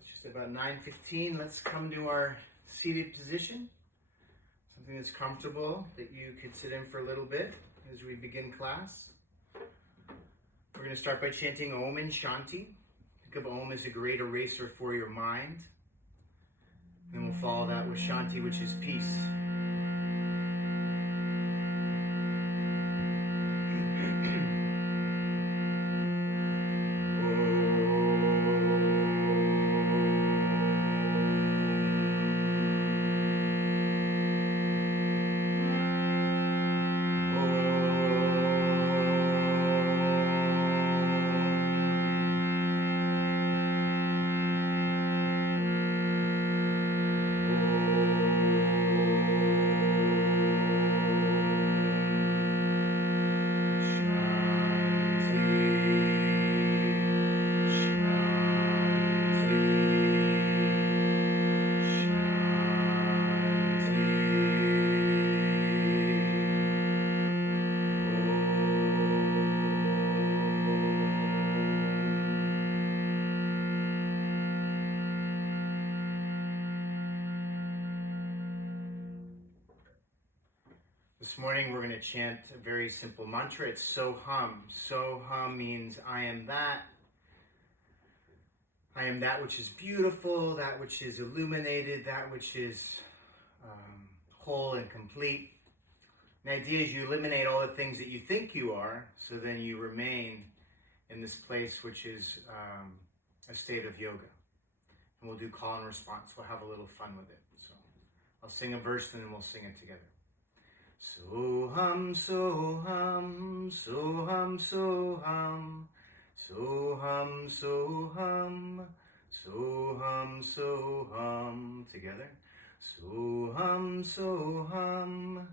It's just about 9:15. Let's come to our seated position. Something that's comfortable that you could sit in for a little bit as we begin class. We're going to start by chanting Om and Shanti. Think of Om as a great eraser for your mind. And we'll follow that with Shanti, which is peace. This morning we're going to chant a very simple mantra. It's Soham. Soham means I am that. I am that which is beautiful, that which is illuminated, that which is whole and complete. The idea is you eliminate all the things that you think you are, so then you remain in this place which is a state of yoga. And we'll do call and response. We'll have a little fun with it. So I'll sing a verse and then we'll sing it together. Soham, Soham, Soham, Soham, Soham, Soham, Soham, Soham. Together. Soham, Soham,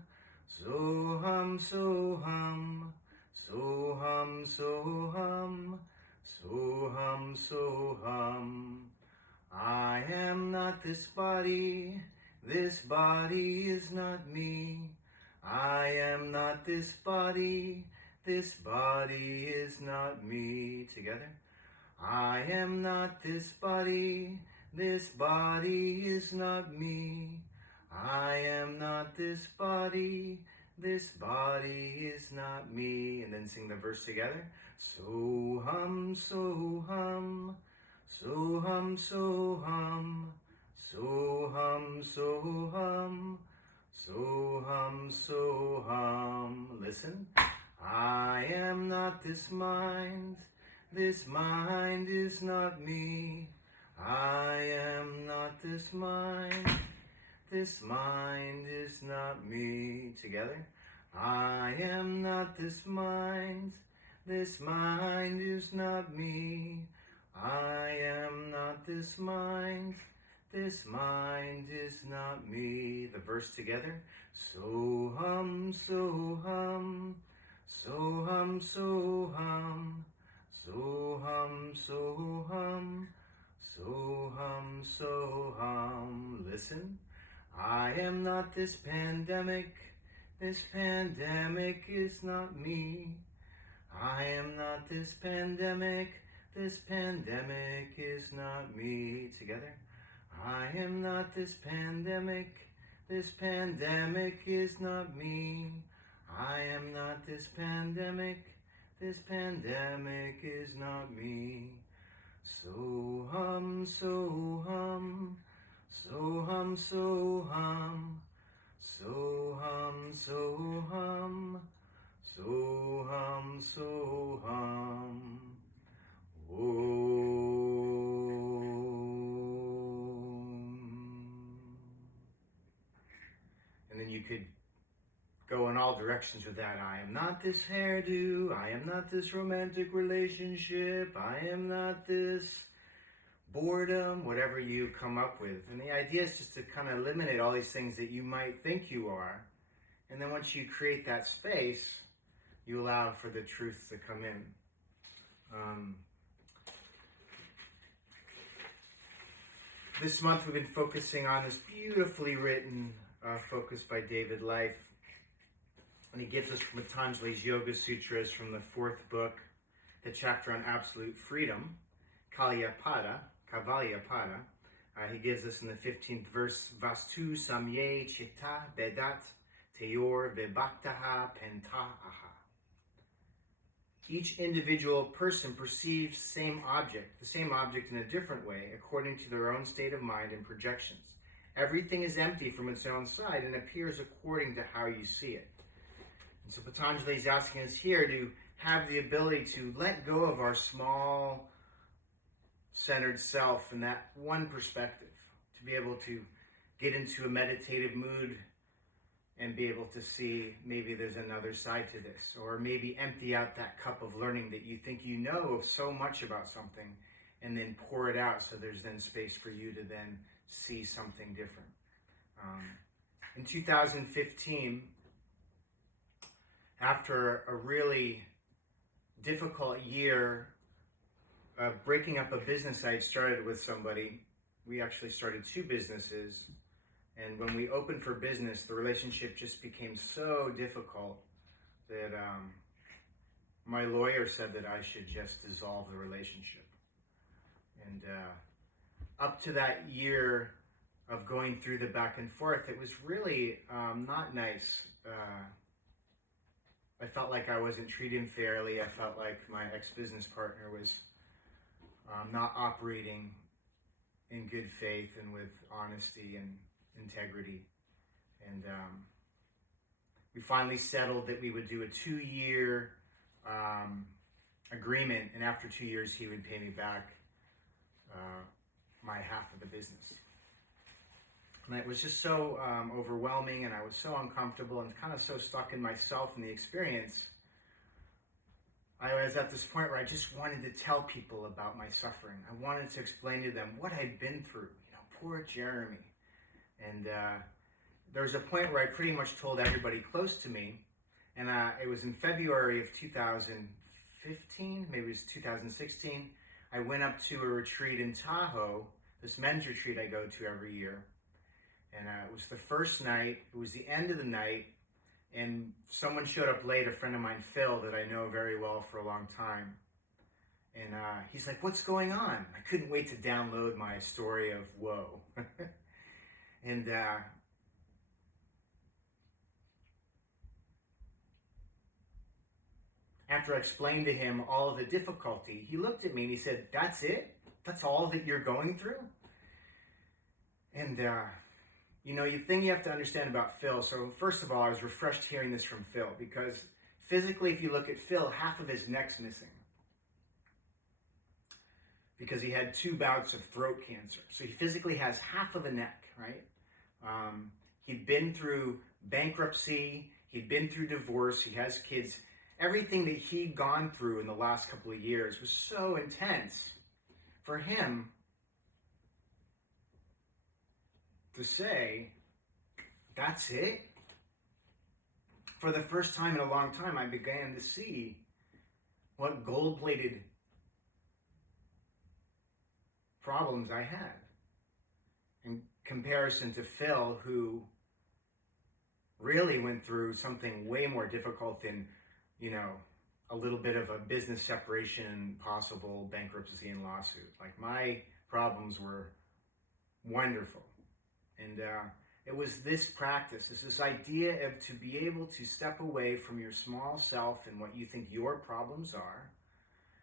Soham, Soham, Soham, Soham, Soham, Soham. I am not this body is not me. I am not this body is not me. Together. I am not this body is not me. I am not this body is not me. And then sing the verse together. Soham, Soham, Soham, Soham, Soham, Soham, Soham, Soham. Listen. I am not this mind is not me. I am not this mind is not me. Together. I am not this mind is not me. I am not this mind is not me. The verse together. Soham, Soham, Soham, Soham, Soham, Soham, Soham, Soham. Listen. I am not this pandemic is not me. I am not this pandemic is not me. Together. I am not this pandemic is not me. I am not this pandemic is not me. Soham, Soham, Soham, Soham, Soham, Soham, Soham, Soham. Om. And then you could go in all directions directions with that. I am not this hairdo. I am not this romantic relationship. I am not this boredom, whatever you come up with. And the idea is just to kind of eliminate all these things that you might think you are. And then once you create that space, you allow for the truth to come in. This month we've been focusing on this beautifully written focus by David Life. And he gives us from Patanjali's Yoga Sutras from the 4th book, the chapter on absolute freedom, Kavayapada. He gives us in the 15th verse, Vastu samye chitta bedat teyor vibhaktaha pentaaha. Each individual person perceives the same object in a different way, according to their own state of mind and projections. Everything is empty from its own side and appears according to how you see it. And so Patanjali is asking us here to have the ability to let go of our small, centered self in that one perspective, to be able to get into a meditative mood and be able to see maybe there's another side to this, or maybe empty out that cup of learning that you think you know so much about something, and then pour it out so there's then space for you to then see something different. In 2015, after a really difficult year of breaking up a business I had started with somebody, we actually started 2 businesses. And when we opened for business, the relationship just became so difficult that my lawyer said that I should just dissolve the relationship. And up to that year of going through the back and forth, it was really not nice. I felt like I wasn't treated fairly. I felt like my ex-business partner was not operating in good faith and with honesty and integrity. And we finally settled that we would do a 2-year agreement, and after 2 years he would pay me back my half of the business. And it was just so overwhelming, and I was so uncomfortable and kind of so stuck in myself and the experience. I was at this point where I just wanted to tell people about my suffering. I wanted to explain to them what I'd been through. Poor Jeremy. And there was a point where I pretty much told everybody close to me, and it was in February of 2015, maybe it was 2016, I went up to a retreat in Tahoe, this men's retreat I go to every year. And it was the first night, it was the end of the night, and someone showed up late, a friend of mine, Phil, that I know very well for a long time. And he's like, "What's going on?" I couldn't wait to download my story of woe. And after I explained to him all of the difficulty, he looked at me and he said, "That's it? That's all that you're going through?" And the thing you have to understand about Phil, so first of all, I was refreshed hearing this from Phil, because physically, if you look at Phil, half of his neck's missing, because he had 2 bouts of throat cancer. So he physically has half of a neck, right? He'd been through bankruptcy, he'd been through divorce, he has kids. Everything that he'd gone through in the last couple of years was so intense for him to say, "That's it?" For the first time in a long time, I began to see what gold-plated problems I had in comparison to Phil, who really went through something way more difficult than, a little bit of a business separation, possible bankruptcy and lawsuit. Like, my problems were wonderful. And it was this practice, it's this idea of to be able to step away from your small self and what you think your problems are,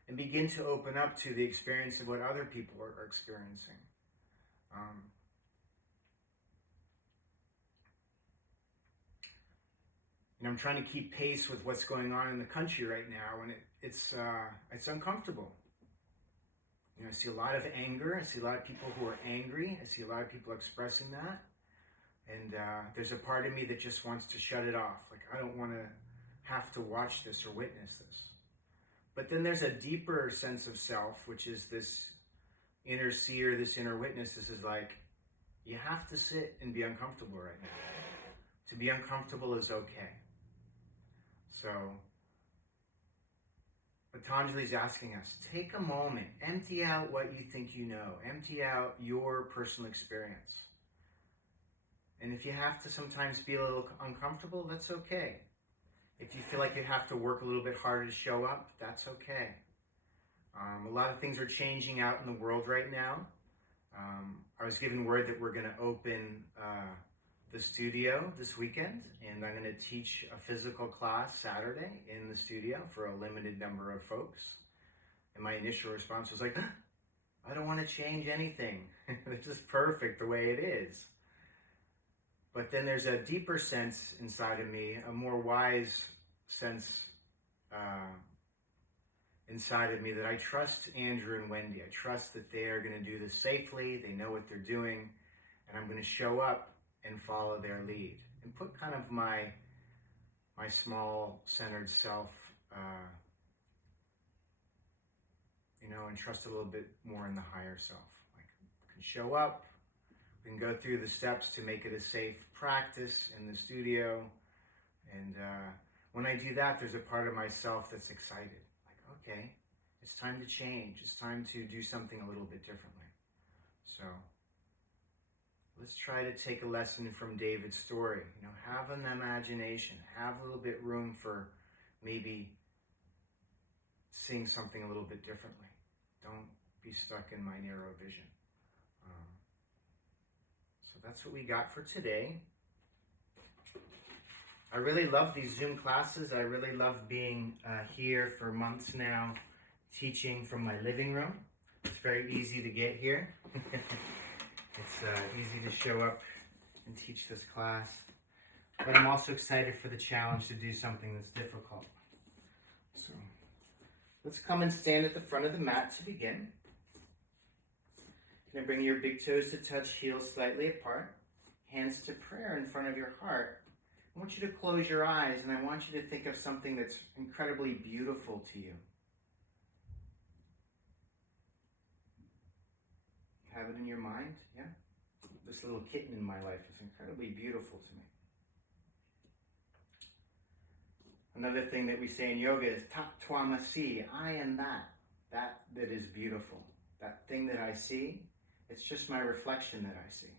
and begin to open up to the experience of what other people are experiencing. I'm trying to keep pace with what's going on in the country right now, and it's uncomfortable. I see a lot of anger. I see a lot of people who are angry. I see a lot of people expressing that. And there's a part of me that just wants to shut it off. Like, I don't want to have to watch this or witness this. But then there's a deeper sense of self, which is this inner seer, this inner witness. This is like, you have to sit and be uncomfortable right now. To be uncomfortable is okay. So, Patanjali's asking us, take a moment, empty out what you think you know, empty out your personal experience. And if you have to sometimes be a little uncomfortable, that's okay. If you feel like you have to work a little bit harder to show up, that's okay. A lot of things are changing out in the world right now. I was given word that we're going to open the studio this weekend, and I'm going to teach a physical class Saturday in the studio for a limited number of folks. And my initial response was like, I don't want to change anything. It's just perfect the way it is. But then there's a deeper sense inside of me, a more wise sense inside of me that I trust Andrew and Wendy. I trust that they are going to do this safely. They know what they're doing. And I'm going to show up and follow their lead and put kind of my small centered self, and trust a little bit more in the higher self. Like, I can show up. We can go through the steps to make it a safe practice in the studio. And when I do that, there's a part of myself that's excited. Like, okay, it's time to change. It's time to do something a little bit differently. So let's try to take a lesson from David's story. Have an imagination. Have a little bit room for maybe seeing something a little bit differently. Don't be stuck in my narrow vision. So that's what we got for today. I really love these Zoom classes. I really love being here for months now, teaching from my living room. It's very easy to get here. It's easy to show up and teach this class. But I'm also excited for the challenge to do something that's difficult. So let's come and stand at the front of the mat to begin. You're going to bring your big toes to touch, heels slightly apart, hands to prayer in front of your heart. I want you to close your eyes, and I want you to think of something that's incredibly beautiful to you. Have it in your mind, yeah? This little kitten in my life is incredibly beautiful to me. Another thing that we say in yoga is tat tvamasi, I am that is beautiful. That thing that I see, it's just my reflection that I see.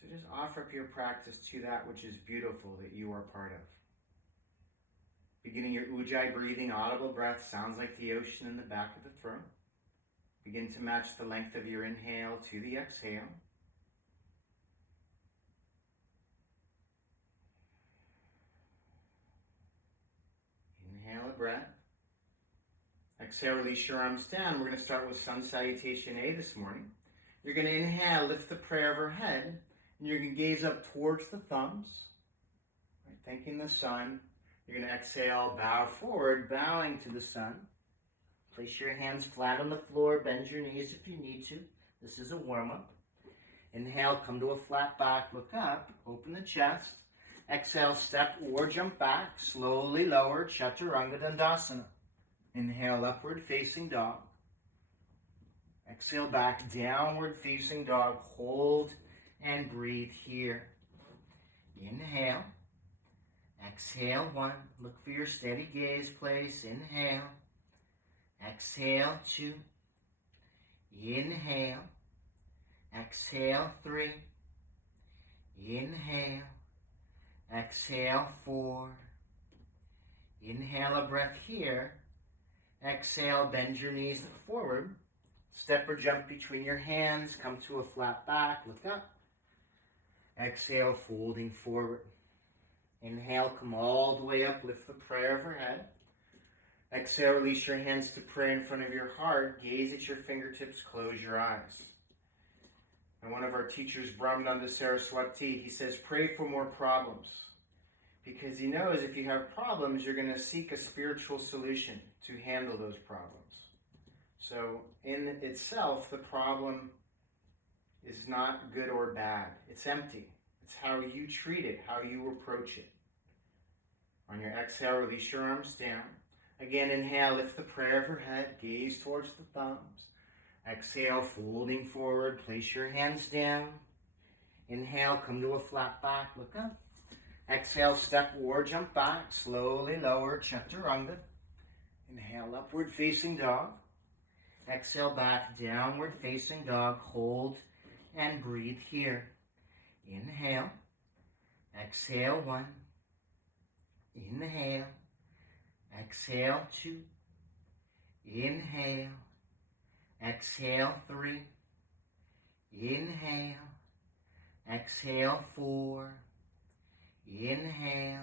So just offer up your practice to that which is beautiful that you are part of. Beginning your ujjayi breathing, audible breath sounds like the ocean in the back of the throat. Begin to match the length of your inhale to the exhale. Inhale a breath. Exhale, release your arms down. We're going to start with Sun Salutation A this morning. You're going to inhale, lift the prayer overhead, and you're going to gaze up towards the thumbs, right, thanking the sun. You're going to exhale, bow forward, bowing to the sun. Place your hands flat on the floor, bend your knees if you need to. This is a warm-up. Inhale, come to a flat back, look up, open the chest. Exhale, step or jump back, slowly lower, Chaturanga Dandasana. Inhale, upward facing dog. Exhale, back, downward facing dog. Hold and breathe here. Inhale. Exhale, 1. Look for your steady gaze place. Inhale. Exhale, 2. Inhale. Exhale, 3. Inhale. Exhale, 4. Inhale a breath here. Exhale, bend your knees forward. Step or jump between your hands. Come to a flat back. Look up. Exhale, folding forward. Inhale, come all the way up. Lift the prayer overhead. Exhale, release your hands to pray in front of your heart. Gaze at your fingertips. Close your eyes. And one of our teachers, Brahmananda Saraswati, he says, pray for more problems. Because he knows if you have problems, you're going to seek a spiritual solution to handle those problems. So in itself, the problem is not good or bad. It's empty. It's how you treat it, how you approach it. On your exhale, release your arms down. Again, inhale, lift the prayer overhead, gaze towards the thumbs. Exhale, folding forward, place your hands down. Inhale, come to a flat back, look up. Exhale, step or jump back, slowly lower, chaturanga. Inhale, upward facing dog. Exhale, back, downward facing dog. Hold and breathe here. Inhale. Exhale, 1. Inhale. Exhale, 2. Inhale. Exhale, 3. Inhale. Exhale, 4. Inhale.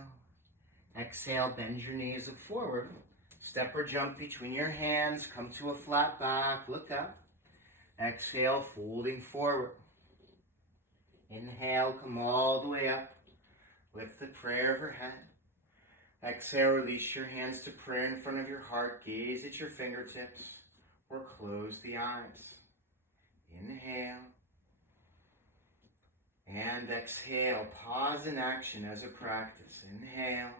Exhale, bend your knees, look forward. Step or jump between your hands. Come to a flat back, look up. Exhale, folding forward. Inhale, come all the way up. Lift the prayer overhead. Exhale, release your hands to prayer in front of your heart. Gaze at your fingertips or close the eyes. Inhale. And exhale. Pause in action as a practice. Inhale.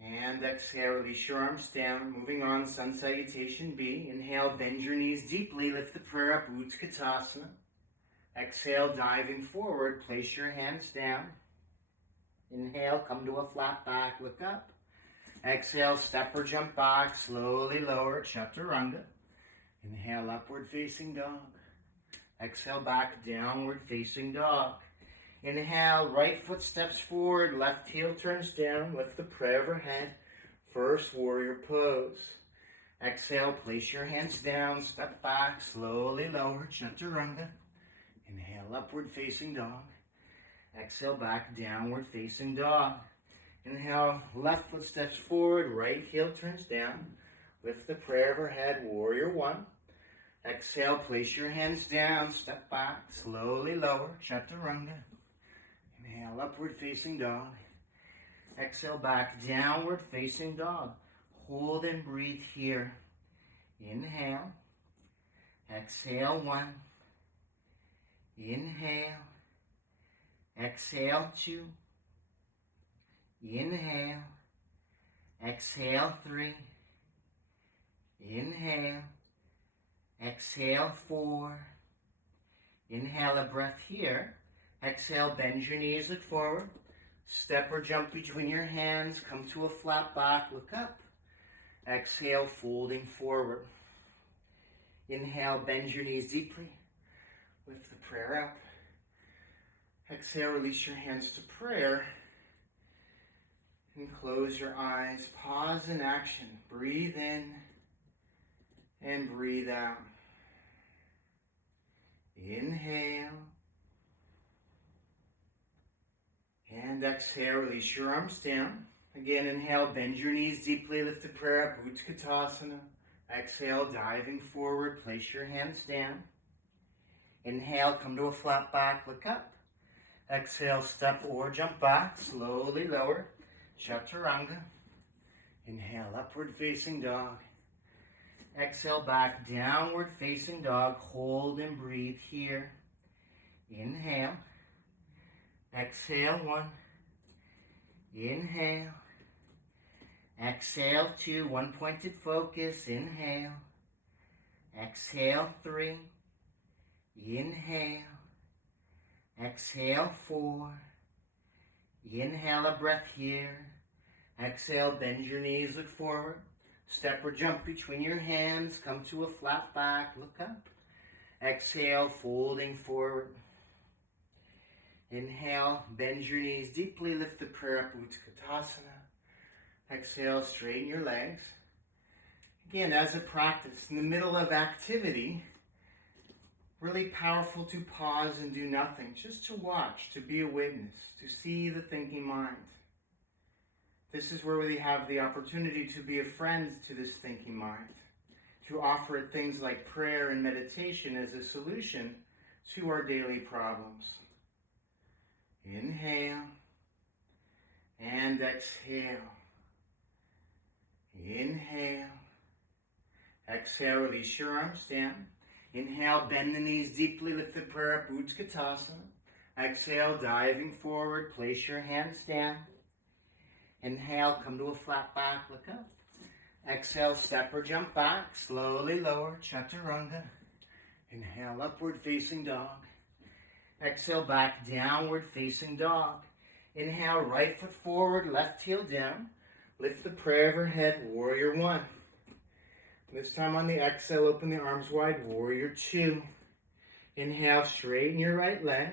And exhale. Release your arms down. Moving on, Sun Salutation B. Inhale, bend your knees deeply. Lift the prayer up, Utkatasana. Exhale, diving forward. Place your hands down. Inhale, come to a flat back, look up. Exhale, step or jump back, slowly lower, chaturanga. Inhale, upward facing dog. Exhale, back, downward facing dog. Inhale, right foot steps forward, left heel turns down, lift the prayer overhead. First warrior pose. Exhale, place your hands down, step back, slowly lower, chaturanga. Inhale, upward facing dog. Exhale, back, downward facing dog. Inhale, left foot steps forward, right heel turns down. Lift the prayer overhead, warrior 1. Exhale, place your hands down, step back, slowly lower, chaturanga. Inhale, upward facing dog. Exhale, back, downward facing dog. Hold and breathe here. Inhale. Exhale, 1. Inhale. Exhale, 2. Inhale. Exhale, 3. Inhale. Exhale, 4. Inhale a breath here. Exhale, bend your knees, look forward. Step or jump between your hands. Come to a flat back, look up. Exhale, folding forward. Inhale, bend your knees deeply. Lift the prayer up. Exhale, release your hands to prayer. And close your eyes. Pause in action. Breathe in and breathe out. Inhale. And exhale, release your arms down. Again, inhale, bend your knees deeply, lift the prayer up, Utkatasana. Exhale, diving forward, place your hands down. Inhale, come to a flat back, look up. Exhale, step or jump back, slowly lower, chaturanga. Inhale, upward facing dog. Exhale, back, downward facing dog. Hold and breathe here. Inhale. Exhale, 1. Inhale. Exhale, 2. One pointed focus. Inhale. Exhale, 3. Inhale. Exhale, 4. Inhale a breath here. Exhale, bend your knees, look forward. Step or jump between your hands. Come to a flat back, look up. Exhale, folding forward. Inhale, bend your knees deeply, lift the prayer up, Utkatasana. Exhale, straighten your legs. Again, as a practice, in the middle of activity, really powerful to pause and do nothing, just to watch, to be a witness, to see the thinking mind. This is where we have the opportunity to be a friend to this thinking mind, to offer it things like prayer and meditation as a solution to our daily problems. Inhale and exhale. Inhale. Exhale, release your arms down. Inhale, bend the knees deeply, lift the prayer up, Utkatasana. Exhale, diving forward, place your hands down. Inhale, come to a flat back, look up. Exhale, step or jump back, slowly lower, chaturanga. Inhale, upward facing dog. Exhale, back, downward facing dog. Inhale, right foot forward, left heel down. Lift the prayer overhead, warrior one. This time on the exhale, open the arms wide, warrior two. Inhale, straighten your right leg.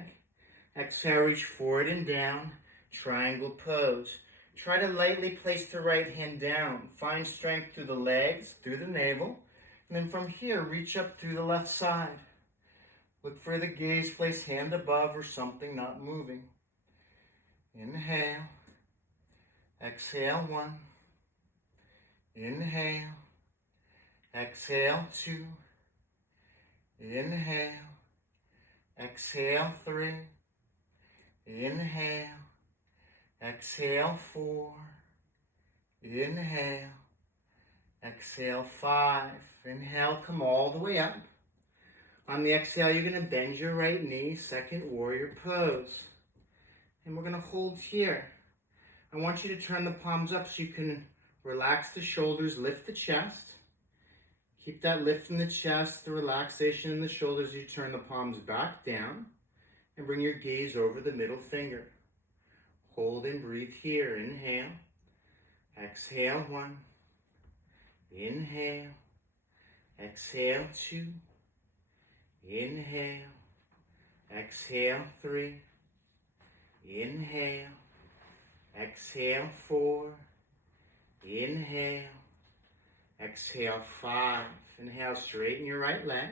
Exhale, reach forward and down, triangle pose. Try to lightly place the right hand down. Find strength through the legs, through the navel. And then from here, reach up through the left side. Look for the gaze, place hand above or something not moving. Inhale. Exhale, one. Inhale. Exhale, two. Inhale. Exhale, three. Inhale. Exhale, four. Inhale. Exhale, five. Inhale, come all the way up. On the exhale, you're going to bend your right knee, second warrior pose. And we're going to hold here. I want you to turn the palms up so you can relax the shoulders, lift the chest. Keep that lift in the chest, the relaxation in the shoulders as you turn the palms back down. And bring your gaze over the middle finger. Hold and breathe here. Inhale. Exhale, one. Inhale. Exhale, two. Inhale. Exhale, three. Inhale. Exhale, four. Inhale. Exhale, five. Inhale, straighten your right leg.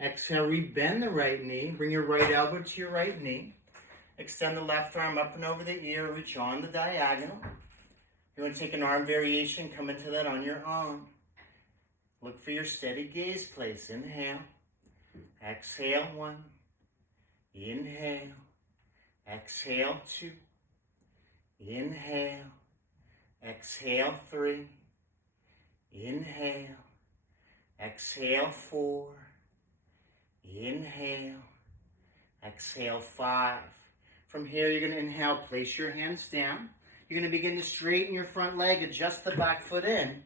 Exhale, rebend the right knee. Bring your right elbow to your right knee. Extend the left arm up and over the ear. Reach on the diagonal. You want to take an arm variation. Come into that on your own. Look for your steady gaze place. Inhale. Exhale, one. Inhale. Exhale, two. Inhale. Exhale, three. Inhale. Exhale, four. Inhale. Exhale, five. From here, you're going to inhale, place your hands down. You're going to begin to straighten your front leg, adjust the back foot in.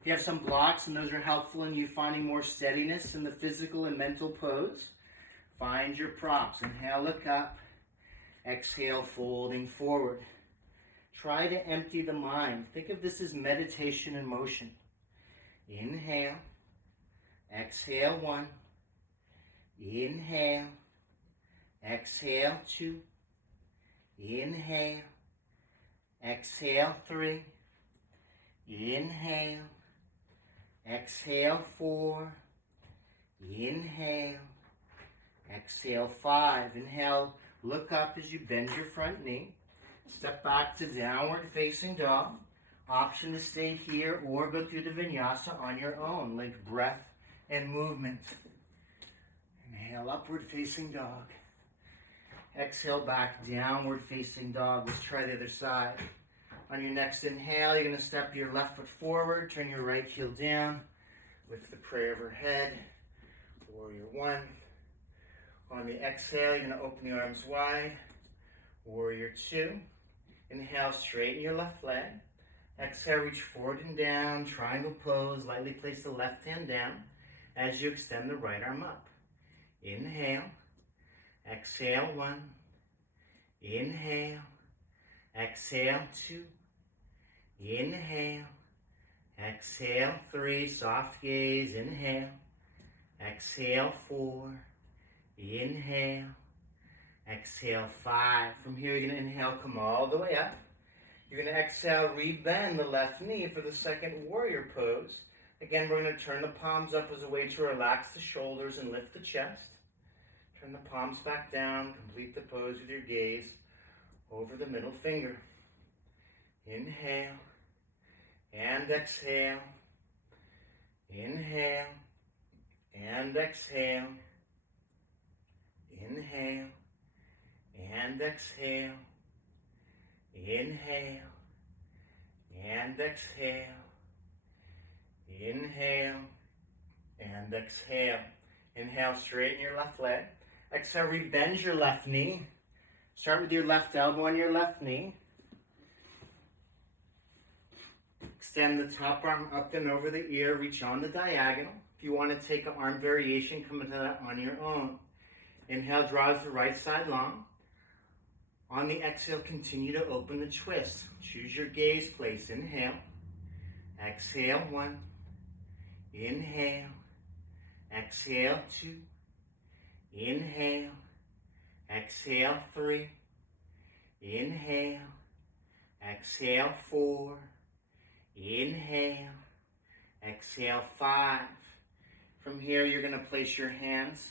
If you have some blocks and those are helpful in you finding more steadiness in the physical and mental pose, find your props. Inhale, look up. Exhale, folding forward. Try to empty the mind. Think of this as meditation in motion. Inhale. Exhale, one. Inhale. Exhale, two. Inhale. Exhale, three. Inhale. Exhale, four. Inhale. Exhale, five. Inhale, look up as you bend your front knee. Step back to downward facing dog. Option to stay here or go through the vinyasa on your own. Link breath and movement. Inhale, upward facing dog. Exhale, back, downward facing dog. Let's try the other side. On your next inhale, you're going to step your left foot forward, turn your right heel down, lift the prayer overhead, warrior one. On the exhale, you're going to open the arms wide, warrior two. Inhale, straighten your left leg. Exhale, reach forward and down, triangle pose. Lightly place the left hand down as you extend the right arm up. Inhale. Exhale, one. Inhale. Exhale, two. Inhale. Exhale, three. Soft gaze. Inhale. Exhale, four. Inhale. Exhale, five. From here, you're going to inhale, come all the way up. You're going to exhale, rebend the left knee for the second warrior pose. Again, we're going to turn the palms up as a way to relax the shoulders and lift the chest. Turn the palms back down, complete the pose with your gaze over the middle finger. Inhale and exhale. Inhale and exhale. Inhale and exhale. Inhale and exhale. Inhale and exhale. Inhale, straighten your left leg. Exhale, rebend your left knee. Start with your left elbow on your left knee. Extend the top arm up and over the ear, reach on the diagonal. If you want to take an arm variation, come into that on your own. Inhale, draws the right side long. On the exhale, continue to open the twist. Choose your gaze place. Inhale. Exhale, 1. Inhale. Exhale, 2. Inhale. Exhale, 3. Inhale. Exhale, 4. Inhale. Exhale, 5. From here, you're going to place your hands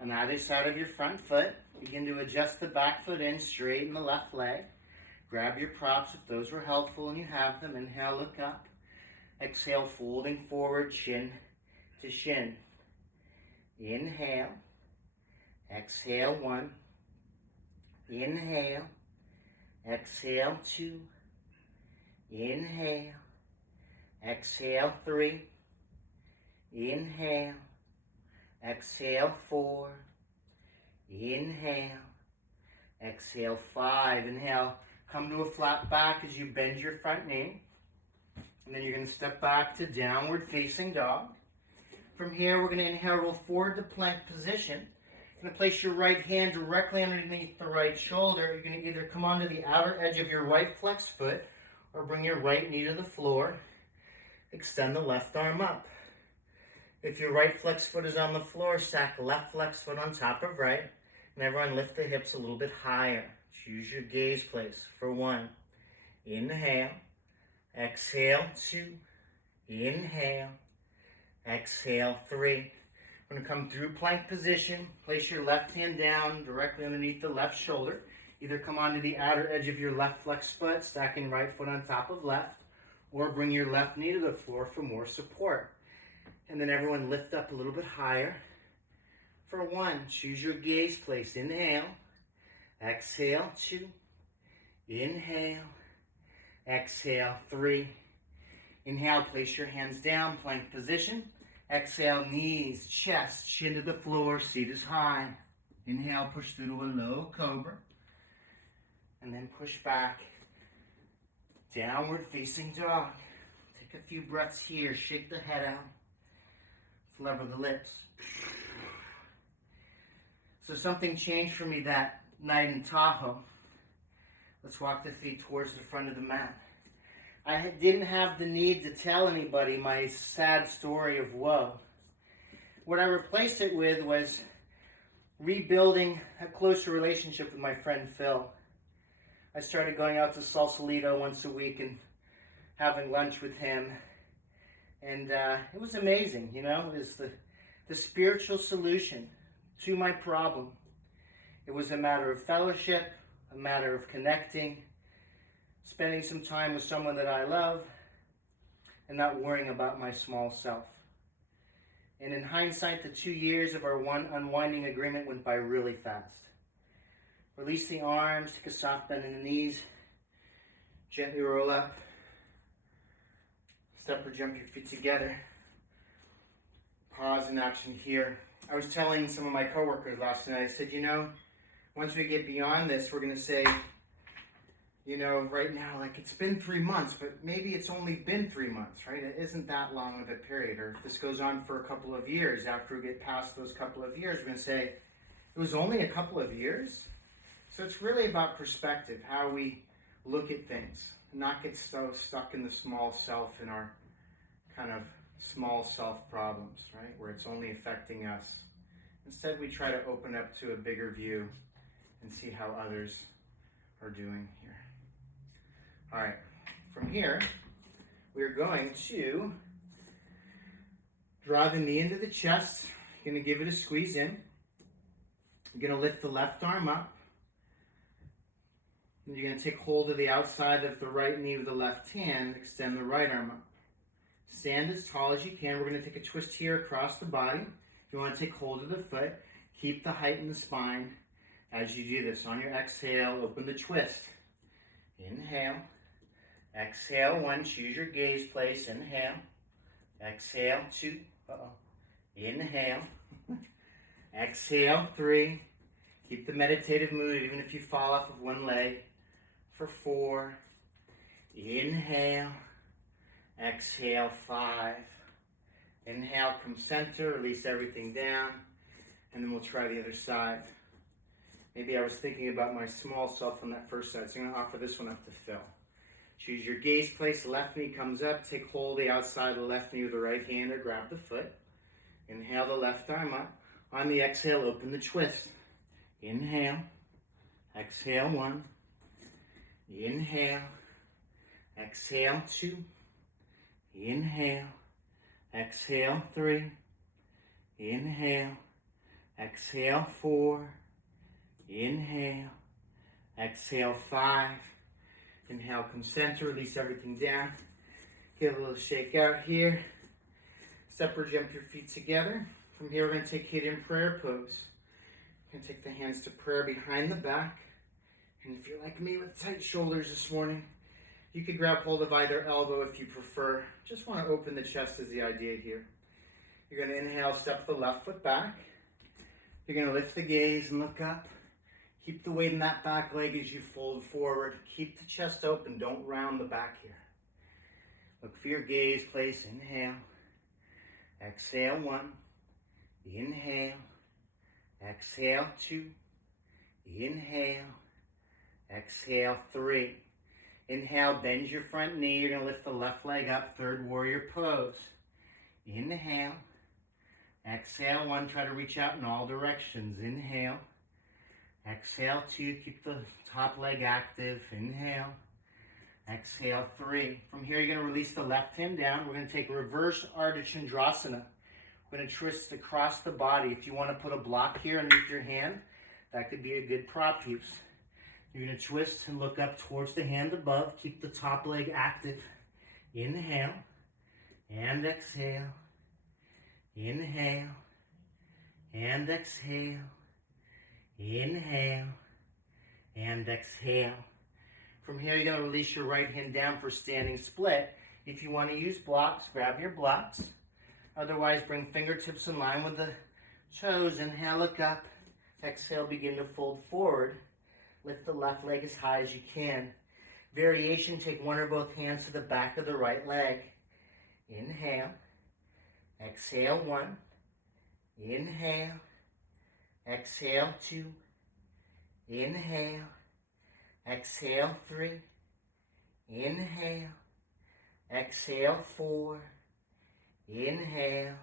on either side of your front foot. Begin to adjust the back foot in, straighten the left leg. Grab your props if those were helpful and you have them. Inhale, look up. Exhale, folding forward, shin to shin. Inhale. Exhale, 1. Inhale. Exhale, 2. Inhale. Exhale, 3. Inhale. Exhale, 4. Inhale. Exhale, 5. Inhale. Come to a flat back as you bend your front knee. And then you're going to step back to downward facing dog. From here, we're going to inhale, roll forward to plank position. You're going to place your right hand directly underneath the right shoulder. You're going to either come onto the outer edge of your right flexed foot or bring your right knee to the floor. Extend the left arm up. If your right flexed foot is on the floor, stack left flexed foot on top of right. And everyone lift the hips a little bit higher. Choose your gaze place for 1. Inhale. Exhale, 2. Inhale. Exhale, 3. We're going to come through plank position. Place your left hand down directly underneath the left shoulder. Either come onto the outer edge of your left flexed foot, stacking right foot on top of left, or bring your left knee to the floor for more support. And then everyone lift up a little bit higher. For 1, choose your gaze place. Inhale. Exhale, 2. Inhale. Exhale, 3. Inhale, place your hands down, plank position. Exhale, knees, chest, chin to the floor, seat is high. Inhale, push through to a low cobra. And then push back. Downward facing dog. Take a few breaths here, shake the head out. Lever the lips. So something changed for me that night in Tahoe. Let's walk the feet towards the front of the mat. I didn't have the need to tell anybody my sad story of woe. What I replaced it with was rebuilding a closer relationship with my friend Phil. I started going out to Salutation once a week and having lunch with him. And it was amazing, you know. It was the spiritual solution to my problem. It was a matter of fellowship, a matter of connecting, spending some time with someone that I love, and not worrying about my small self. And in hindsight, the 2 years of our one unwinding agreement went by really fast. Release the arms, take a soft bend in the knees, gently roll up. Step or jump your feet together. Pause in action here. I was telling some of my coworkers last night, I said, you know, once we get beyond this, we're going to say, you know, right now, like it's been 3 months, but maybe it's only been 3 months, right? It isn't that long of a period. Or if this goes on for a couple of years, after we get past those couple of years, we're going to say, it was only a couple of years. So it's really about perspective, how we look at things. Not get so stuck in the small self, in our kind of small self problems, right? Where it's only affecting us. Instead, we try to open up to a bigger view and see how others are doing here. All right, from here, we're going to draw the knee into the chest. You're going to give it a squeeze in. You're going to lift the left arm up. And you're going to take hold of the outside of the right knee with the left hand, extend the right arm up. Stand as tall as you can. We're going to take a twist here across the body. If you want to take hold of the foot, keep the height in the spine as you do this. On your exhale, open the twist. Inhale. Exhale, 1. Choose your gaze place. Inhale. Exhale, 2. Inhale. Exhale, 3. Keep the meditative mood even if you fall off of one leg. For 4. Inhale. Exhale, 5. Inhale, come center, release everything down, and then we'll try the other side. Maybe I was thinking about my small self on that first side, so I'm going to offer this one up to Phil. Choose your gaze place, left knee comes up, take hold of the outside of the left knee with the right hand or grab the foot. Inhale the left arm up. On the exhale, open the twist. Inhale, exhale 1, inhale, exhale 2, inhale, exhale 3, inhale, exhale 4, inhale, exhale 5, inhale, come center, release everything down, give a little shake out here, separate jump your feet together. From here we're going to take hidden prayer pose. You can take the hands to prayer behind the back, and if you're like me with tight shoulders this morning, you could grab hold of either elbow if you prefer. Just want to open the chest is the idea here. You're going to inhale, step the left foot back. You're going to lift the gaze and look up. Keep the weight in that back leg as you fold forward. Keep the chest open. Don't round the back here. Look for your gaze place. Inhale. Exhale 1. Inhale. Exhale 2. Inhale. Exhale 3. Inhale, bend your front knee. You're going to lift the left leg up, third warrior pose. Inhale. Exhale 1, try to reach out in all directions. Inhale. Exhale 2, keep the top leg active. Inhale. Exhale 3. From here, you're going to release the left hand down. We're going to take reverse Ardha Chandrasana. We're going to twist across the body. If you want to put a block here underneath your hand, that could be a good prop use. You're going to twist and look up towards the hand above. Keep the top leg active. Inhale and exhale. Inhale and exhale. Inhale and exhale. From here, you're going to release your right hand down for standing split. If you want to use blocks, grab your blocks. Otherwise, bring fingertips in line with the toes. Inhale, look up. Exhale, begin to fold forward. Lift the left leg as high as you can. Variation, take one or both hands to the back of the right leg. Inhale. Exhale 1. Inhale. Exhale 2. Inhale. Exhale 3. Inhale. Exhale 4. Inhale.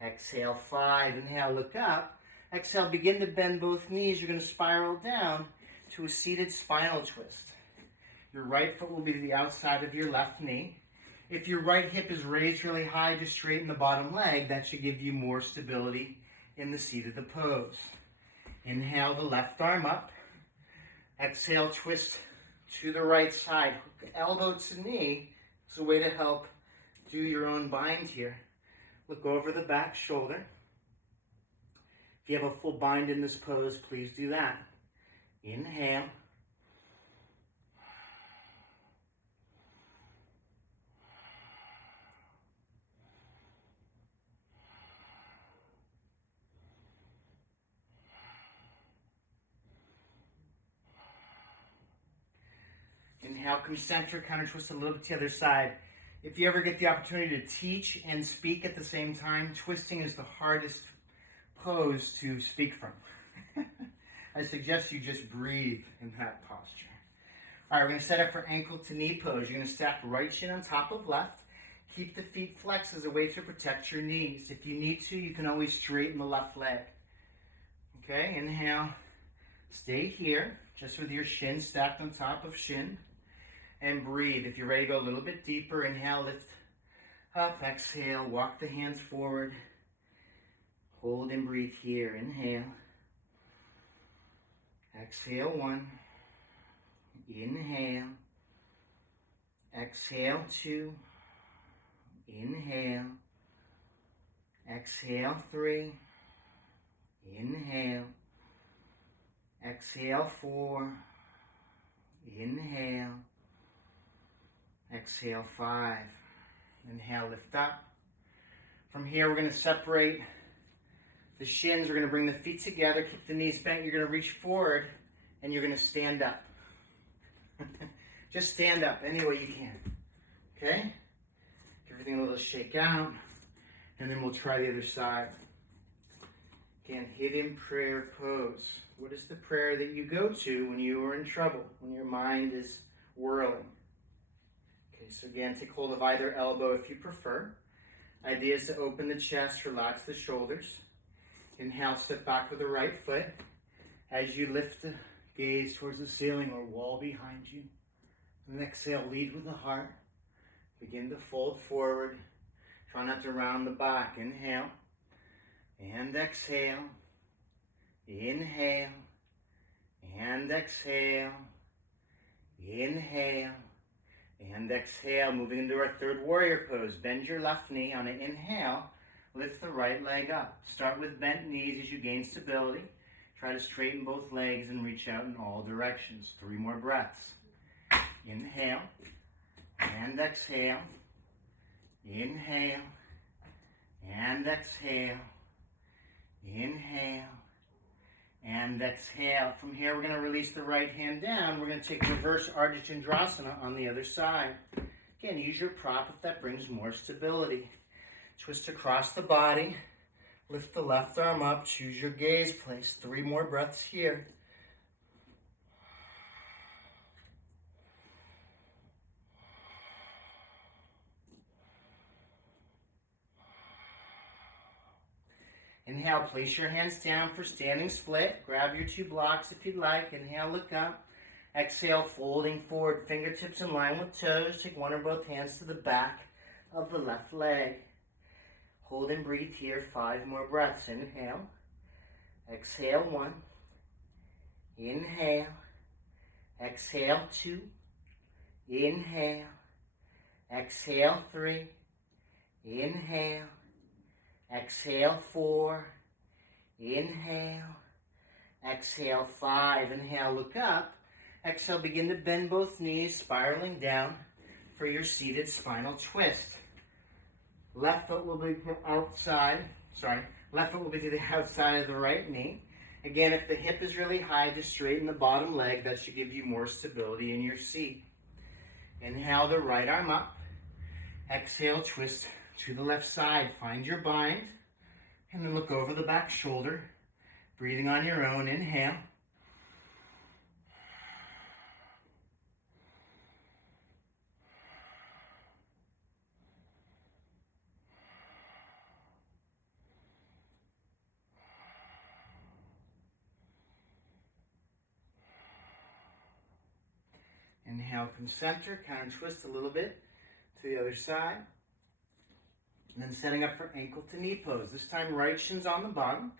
Exhale 5. Inhale, look up. Exhale, begin to bend both knees. You're going to spiral down to a seated spinal twist. Your right foot will be to the outside of your left knee. If your right hip is raised really high, just straighten the bottom leg. That should give you more stability in the seat of the pose. Inhale the left arm up. Exhale, twist to the right side. Hook elbow to knee. It's a way to help do your own bind here. Look over the back shoulder. If you have a full bind in this pose, please do that. Inhale. Inhale, concentric, counter twist a little bit to the other side. If you ever get the opportunity to teach and speak at the same time, twisting is the hardest pose to speak from. I suggest you just breathe in that posture. All right, we're going to set up for ankle to knee pose. You're going to stack right shin on top of left. Keep the feet flexed as a way to protect your knees. If you need to, you can always straighten the left leg. Okay, inhale. Stay here, just with your shin stacked on top of shin. And breathe. If you're ready to go a little bit deeper, inhale, lift up, exhale, walk the hands forward. Hold and breathe here. Inhale. Exhale 1. Inhale. Exhale 2. Inhale. Exhale 3. Inhale. Exhale 4. Inhale. Exhale 5. Inhale, lift up. From here, we're going to separate the shins. We're going to bring the feet together. Keep the knees bent. You're going to reach forward, and you're going to stand up. Just stand up any way you can. Okay? everything a little shake out, and then we'll try the other side. Again, hidden prayer pose. What is the prayer that you go to when you are in trouble, when your mind is whirling? Okay, so again, take hold of either elbow if you prefer. Idea is to open the chest, relax the shoulders. Inhale, step back with the right foot. As you lift the gaze towards the ceiling or wall behind you. And then exhale, lead with the heart. Begin to fold forward. Try not to round the back. Inhale. And exhale. Inhale. And exhale. Inhale. And exhale. Moving into our third warrior pose. Bend your left knee on an inhale. Lift the right leg up. Start with bent knees as you gain stability. Try to straighten both legs and reach out in all directions. 3 more breaths. Inhale. And exhale. Inhale. And exhale. Inhale. And exhale. From here, we're going to release the right hand down. We're going to take reverse Ardha Chandrasana on the other side. Again, use your prop if that brings more stability. Twist across the body. Lift the left arm up. Choose your gaze place. 3 more breaths here. Inhale, place your hands down for standing split. Grab your 2 blocks if you'd like. Inhale, look up. Exhale, folding forward, fingertips in line with toes. Take 1 or both hands to the back of the left leg. Hold and breathe here. 5 more breaths. Inhale. Exhale, 1. Inhale. Exhale, 2. Inhale. Exhale, 3. Inhale. Exhale, 4. Inhale. Exhale, 5. Inhale, look up. Exhale, begin to bend both knees, spiraling down for your seated spinal twist. Left foot will be to the outside. Left foot will be to the outside of the right knee. Again, if the hip is really high, just straighten the bottom leg. That should give you more stability in your seat. Inhale the right arm up. Exhale, twist to the left side. Find your bind. And then look over the back shoulder. Breathing on your own. Inhale. Inhale, concentric, counter twist a little bit to the other side. And then setting up for ankle to knee pose. This time right shin's on the bottom.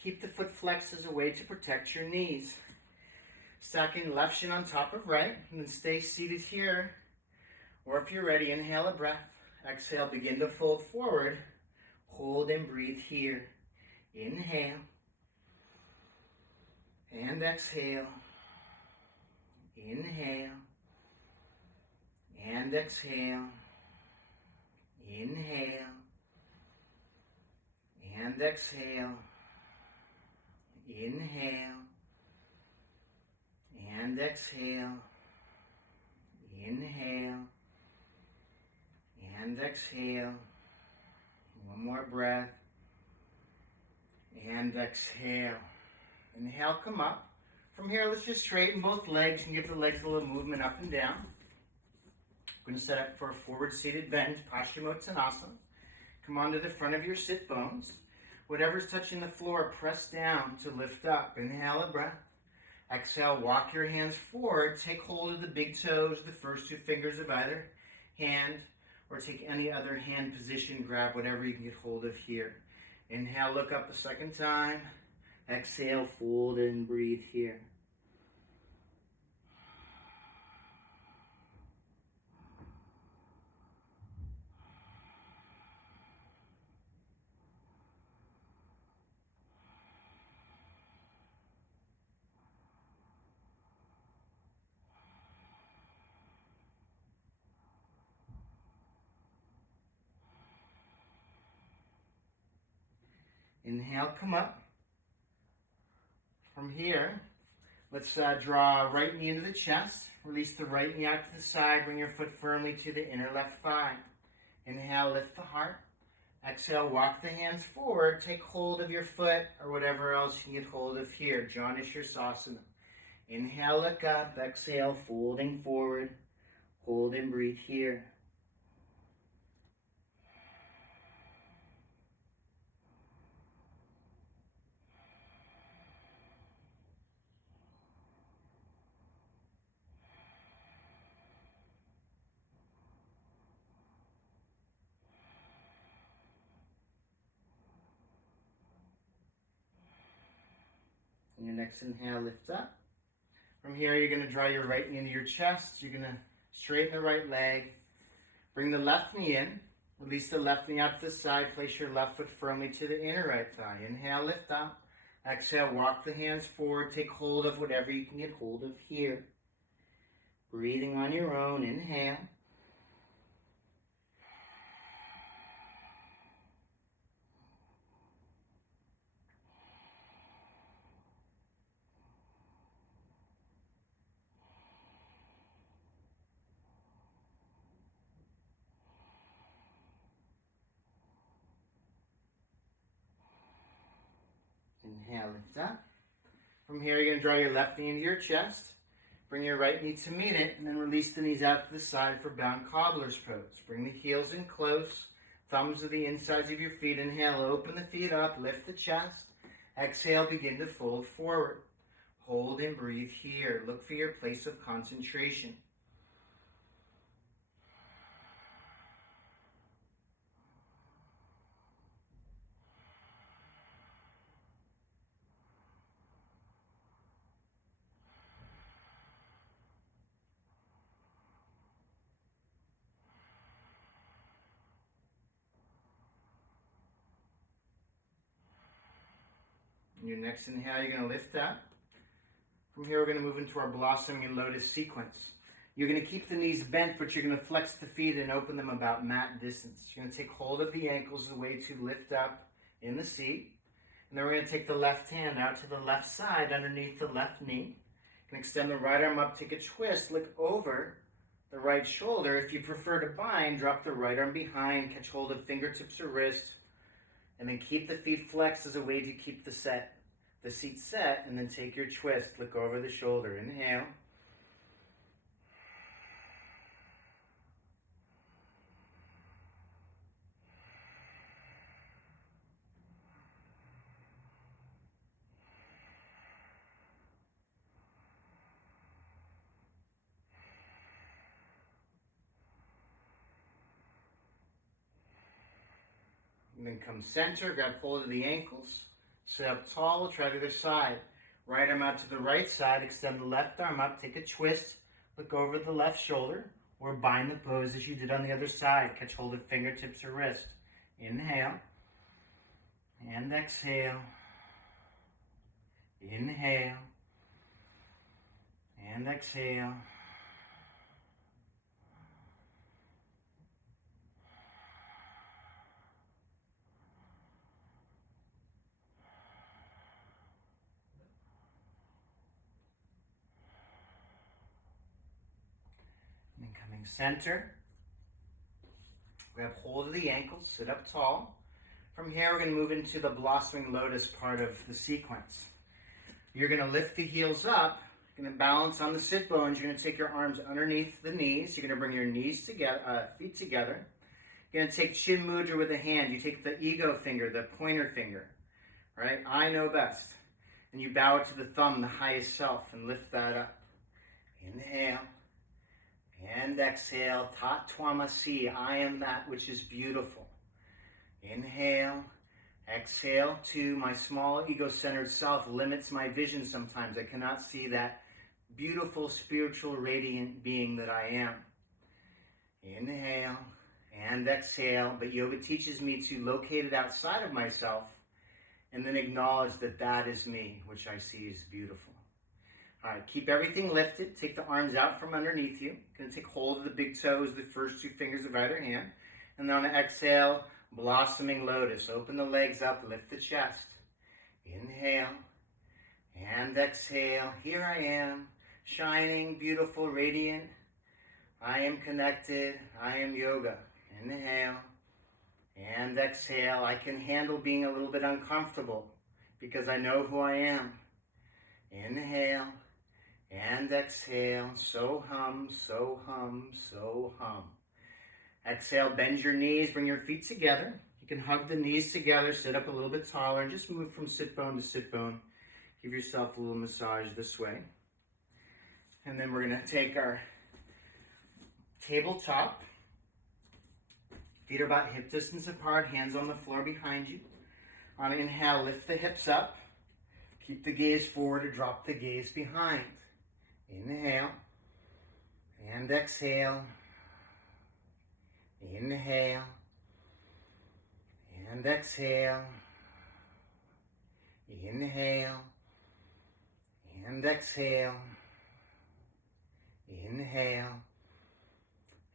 Keep the foot flexed as a way to protect your knees. Stacking left shin on top of right. And then stay seated here. Or if you're ready, inhale a breath. Exhale, begin to fold forward. Hold and breathe here. Inhale. And exhale. Inhale. And exhale. Inhale. And exhale. Inhale. And exhale. Inhale. And exhale. 1 more breath. And exhale. Inhale, come up. From here, let's just straighten both legs and give the legs a little movement up and down. We're going to set up for a forward seated bend, Paschimottanasana. Come onto the front of your sit bones. Whatever's touching the floor, press down to lift up. Inhale a breath. Exhale, walk your hands forward. Take hold of the big toes, the first 2 fingers of either hand, or take any other hand position. Grab whatever you can get hold of here. Inhale, look up the second time. Exhale, fold and breathe here. Inhale, come up. From here, let's draw right knee into the chest. Release the right knee out to the side. Bring your foot firmly to the inner left thigh. Inhale, lift the heart. Exhale, walk the hands forward. Take hold of your foot or whatever else you can get hold of here. Jana Shavasana. Inhale, look up. Exhale, folding forward. Hold and breathe here. And your next inhale, lift up. From here, you're going to draw your right knee into your chest. You're going to straighten the right leg. Bring the left knee in. Release the left knee out to the side. Place your left foot firmly to the inner right thigh. Inhale, lift up. Exhale, walk the hands forward. Take hold of whatever you can get hold of here. Breathing on your own. Inhale. Inhale, lift up. From here, you're going to draw your left knee into your chest. Bring your right knee to meet it, and then release the knees out to the side for bound Cobblers pose. Bring the heels in close. Thumbs to the insides of your feet. Inhale, open the feet up, lift the chest. Exhale, begin to fold forward. Hold and breathe here. Look for your place of concentration. Your next inhale, you're going to lift up. From here, we're going to move into our Blossoming Lotus sequence. You're going to keep the knees bent, but you're going to flex the feet and open them about mat distance. You're going to take hold of the ankles as a way to lift up in the seat. And then we're going to take the left hand out to the left side underneath the left knee. You can extend the right arm up, take a twist, look over the right shoulder. If you prefer to bind, drop the right arm behind, catch hold of fingertips or wrist, and then keep the feet flexed as a way to keep the seat set, and then take your twist. Look over the shoulder. Inhale. And then come center, grab hold of the ankles. Sit up tall, we'll try the other side. Right arm out to the right side, extend the left arm up, take a twist, look over the left shoulder, or bind the pose as you did on the other side. Catch hold of fingertips or wrist. Inhale, and exhale. Inhale, and exhale. Center, grab hold of the ankles, sit up tall. From here, we're going to move into the Blossoming Lotus part of the sequence. You're going to lift the heels up, you're going to balance on the sit bones, you're going to take your arms underneath the knees, you're going to bring your knees together, feet together. You're going to take Chin Mudra with the hand, you take the ego finger, the pointer finger, right? I know best. And you bow it to the thumb, the highest self, and lift that up. Inhale. And exhale, Tat Twamasi, I am that which is beautiful. Inhale, exhale, 2, my small ego-centered self limits my vision sometimes. I cannot see that beautiful, spiritual, radiant being that I am. Inhale, and exhale, but yoga teaches me to locate it outside of myself and then acknowledge that that is me, which I see is beautiful. All right, keep everything lifted. Take the arms out from underneath you. Going to take hold of the big toes, the first 2 fingers of either hand. And then on an exhale, Blossoming Lotus. Open the legs up, lift the chest. Inhale and exhale. Here I am, shining, beautiful, radiant. I am connected. I am yoga. Inhale and exhale. I can handle being a little bit uncomfortable because I know who I am. Inhale and exhale. So hum, so hum, so hum. Exhale, bend your knees, bring your feet together. You can hug the knees together, sit up a little bit taller, and just move from sit bone to sit bone. Give yourself a little massage this way. And then we're going to take our tabletop. Feet are about hip distance apart, hands on the floor behind you. On an inhale, lift the hips up. Keep the gaze forward or drop the gaze behind. Inhale and exhale. Inhale and exhale. Inhale and exhale. Inhale.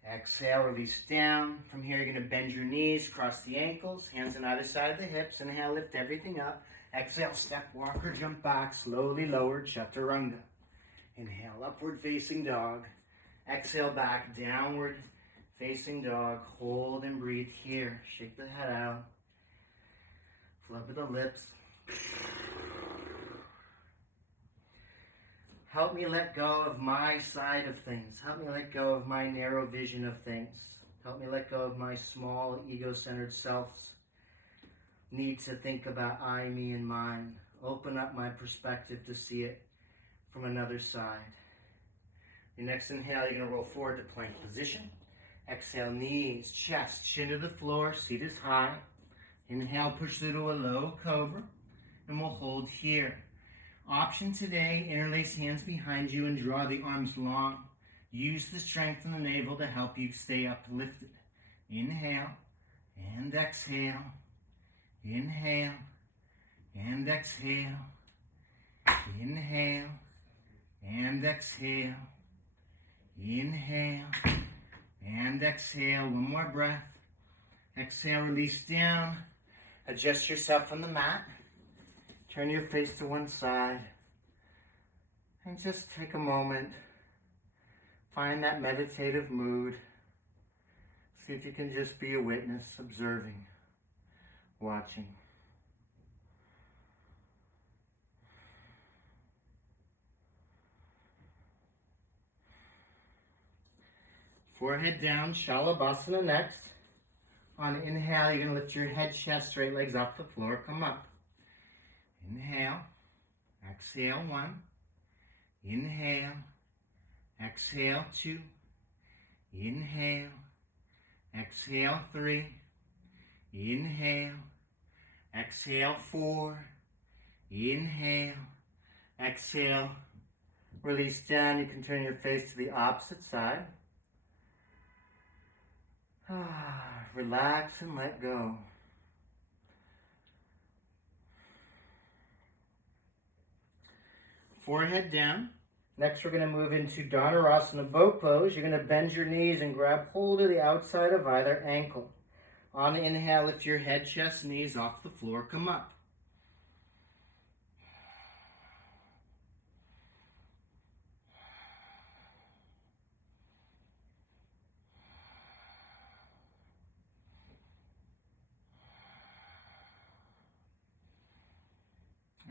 Exhale, release down. From here, you're going to bend your knees, cross the ankles, hands on either side of the hips. Inhale, lift everything up. Exhale, step, walk, or jump back. Slowly lower, chaturanga. Inhale, upward facing dog. Exhale, back, downward facing dog. Hold and breathe here. Shake the head out. Flub the lips. Help me let go of my side of things. Help me let go of my narrow vision of things. Help me let go of my small, ego-centered self's need to think about I, me, and mine. Open up my perspective to see it from another side. Your next inhale, you're going to roll forward to plank position. Exhale, knees, chest, chin to the floor, seat is high. Inhale, push through to a low cobra, and we'll hold here. Option today, interlace hands behind you and draw the arms long. Use the strength in the navel to help you stay uplifted. Inhale and exhale. Inhale and exhale. Inhale and exhale. Inhale and exhale. One more breath. Exhale, release down. Adjust yourself on the mat. Turn your face to one side and just take a moment. Find that meditative mood. See if you can just be a witness, observing, watching. Forehead down, Shavasana next. On inhale, you're going to lift your head, chest, straight legs off the floor. Come up. Inhale, exhale, 1. Inhale, exhale, 2. Inhale, exhale, 3. Inhale, exhale, 4. Inhale, exhale, release down. You can turn your face to the opposite side. Relax and let go. Forehead down. Next, we're going to move into Dhanurasana boat pose. You're going to bend your knees and grab hold of the outside of either ankle. On the inhale, lift your head, chest, knees off the floor. Come up.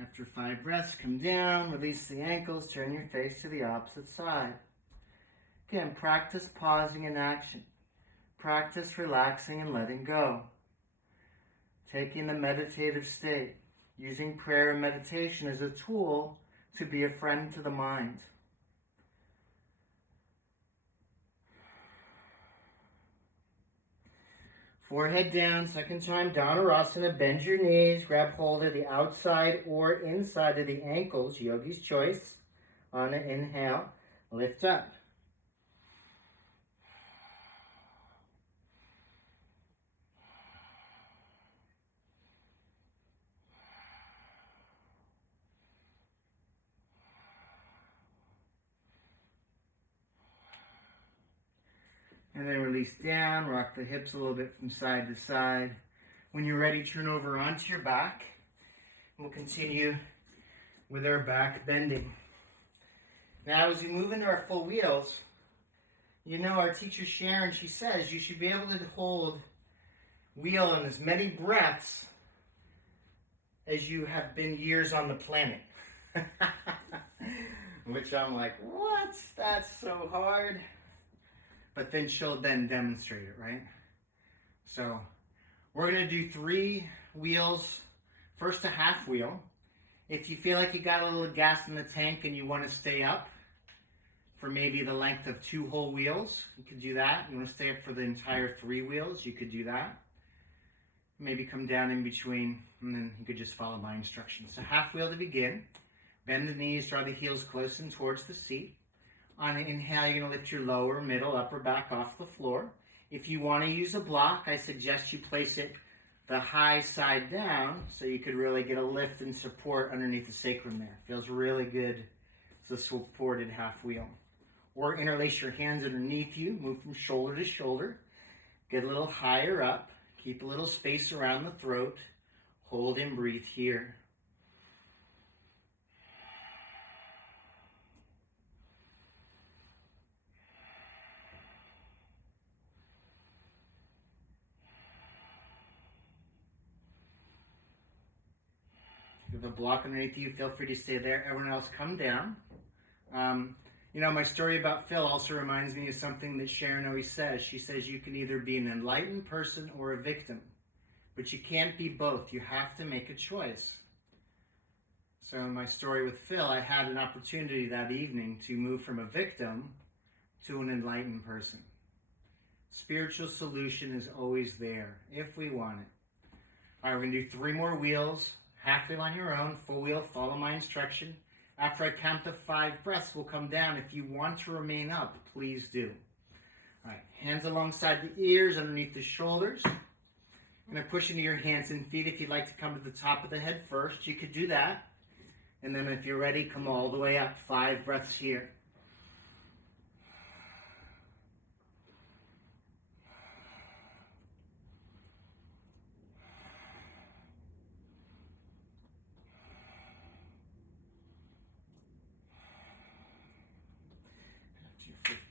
After 5 breaths, come down, release the ankles, turn your face to the opposite side. Again, practice pausing in action. Practice relaxing and letting go. Taking the meditative state, using prayer and meditation as a tool to be a friend to the mind. Forehead down, second time, Dhanurasana. Bend your knees, grab hold of the outside or inside of the ankles, yogi's choice. On an inhale, lift up. And then release down, rock the hips a little bit from side to side. When you're ready, turn over onto your back. We'll continue with our back bending. Now, as we move into our full wheels, You know, our teacher Sharon, she says you should be able to hold wheel in as many breaths as you have been years on the planet. Which I'm like, what? That's so hard. But then she'll then demonstrate it, right? So we're going to do 3 wheels. First a half wheel. If you feel like you got a little gas in the tank and you want to stay up for maybe the length of 2 whole wheels, you could do that. You want to stay up for the entire 3 wheels, you could do that. Maybe come down in between, and then you could just follow my instructions. So half wheel to begin. Bend the knees, draw the heels close and towards the seat. On an inhale, you're going to lift your lower, middle, upper back off the floor. If you want to use a block, I suggest you place it the high side down so you could really get a lift and support underneath the sacrum there. Feels really good. It's a supported half wheel. Or interlace your hands underneath you, move from shoulder to shoulder. Get a little higher up. Keep a little space around the throat. Hold and breathe here. With a block underneath you, feel free to stay there. Everyone else, come down. You know, my story about Phil also reminds me of something that Sharon always says. She says you can either be an enlightened person or a victim, but you can't be both. You have to make a choice. So in my story with Phil, I had an opportunity that evening to move from a victim to an enlightened person. Spiritual solution is always there if we want it. All right, we're going to do 3 more wheels. Half wheel on your own, full wheel, follow my instruction. After I count to 5 breaths, we'll come down. If you want to remain up, please do. All right, hands alongside the ears, underneath the shoulders. I'm going to push into your hands and feet. If you'd like to come to the top of the head first, you could do that. And then if you're ready, come all the way up. 5 breaths here.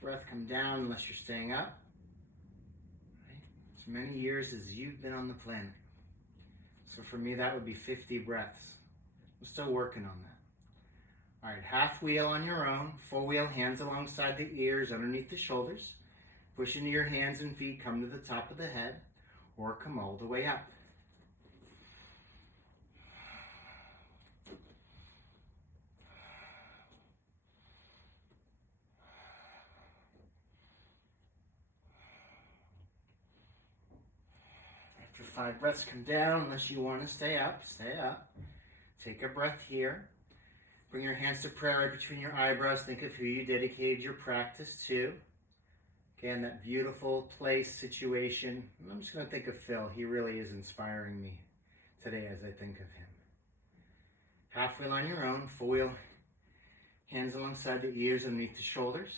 Breath, come down unless you're staying up. Right. As many years as you've been on the planet. So for me, that would be 50 breaths. I'm still working on that. All right, half wheel on your own. Full wheel, hands alongside the ears, underneath the shoulders. Push into your hands and feet, come to the top of the head, or come all the way up. After 5 breaths, come down. Unless you want to stay up, stay up. Take a breath here. Bring your hands to prayer right between your eyebrows. Think of who you dedicated your practice to. Again, that beautiful place, situation. I'm just going to think of Phil. He really is inspiring me today as I think of him. Half wheel on your own. Full wheel. Hands alongside the ears, underneath the shoulders.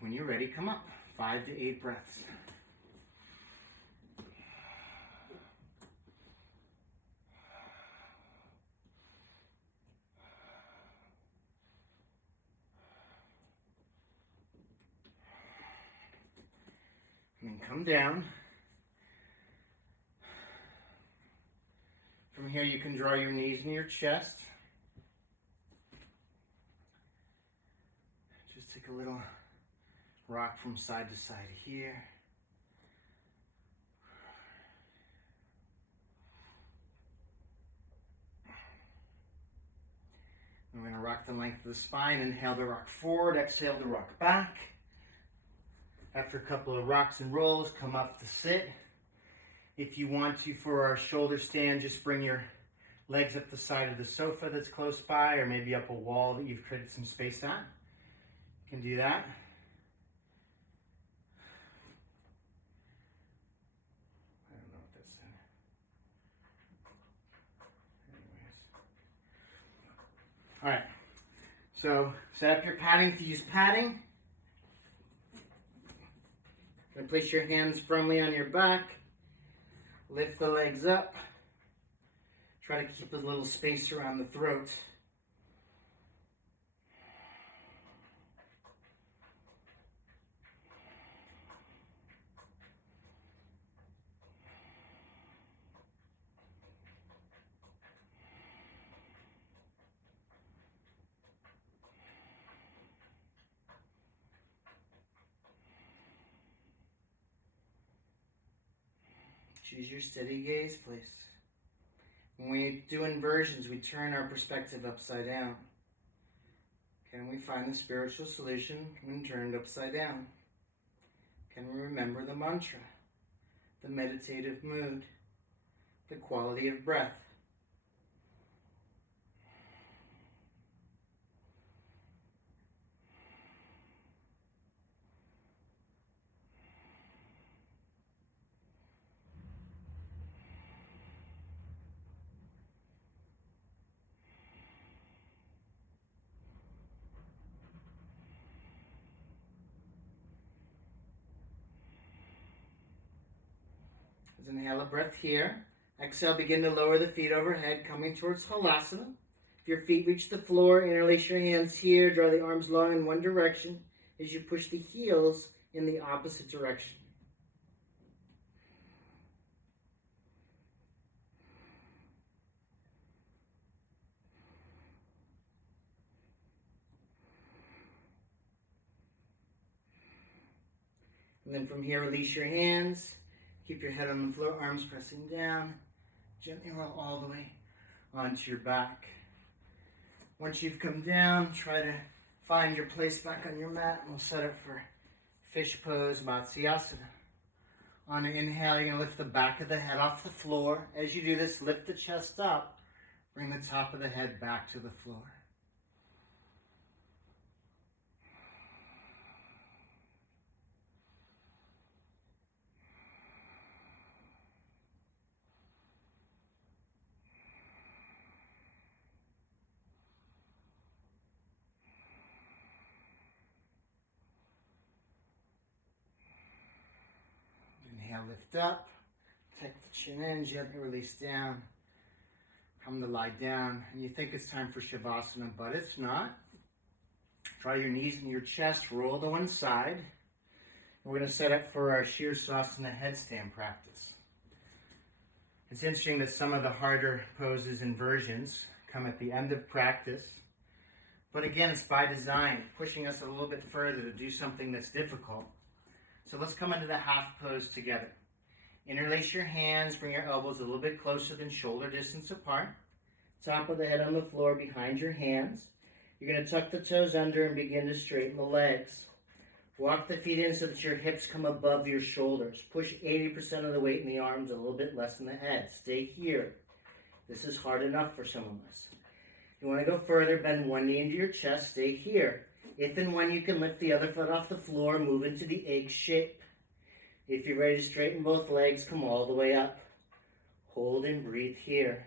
When you're ready, come up. 5 to 8 breaths. And then come down. From here you can draw your knees in your chest. Just take a little rock from side to side here. I'm going to rock the length of the spine. Inhale to rock forward, exhale to rock back. After a couple of rocks and rolls, come up to sit. If you want to, for our shoulder stand, just bring your legs up the side of the sofa that's close by, or maybe up a wall that you've created some space at. You can do that. I don't know what that said. Anyways. All right. So set up your padding to use padding. And place your hands firmly on your back. Lift the legs up. Try to keep a little space around the throat. Choose your steady gaze, please. When we do inversions, we turn our perspective upside down. Can we find the spiritual solution when turned upside down? Can we remember the mantra, the meditative mood, the quality of breath? Let's inhale a breath here. Exhale, begin to lower the feet overhead, coming towards Halasana. If your feet reach the floor, interlace your hands here. Draw the arms long in one direction as you push the heels in the opposite direction. And then from here, release your hands. Keep your head on the floor, arms pressing down. Gently roll all the way onto your back. Once you've come down, try to find your place back on your mat. We'll set up for fish pose, Matsyasana. On an inhale, you're going to lift the back of the head off the floor. As you do this, lift the chest up. Bring the top of the head back to the floor. Inhale, lift up, take the chin in, gently release down, come to lie down, and you think it's time for Shavasana, but it's not. Draw your knees into your chest, roll to one side. We're going to set up for our Shavasana headstand practice. It's interesting that some of the harder poses and versions come at the end of practice, but again, it's by design, pushing us a little bit further to do something that's difficult. So let's come into the half pose together. Interlace your hands, bring your elbows a little bit closer than shoulder distance apart. Top of the head on the floor behind your hands. You're going to tuck the toes under and begin to straighten the legs. Walk the feet in so that your hips come above your shoulders. Push 80% of the weight in the arms, a little bit less in the head. Stay here. This is hard enough for some of us. If you want to go further, bend one knee into your chest. Stay here. If and when you can lift the other foot off the floor, move into the egg shape. If you're ready to straighten both legs, come all the way up. Hold and breathe here.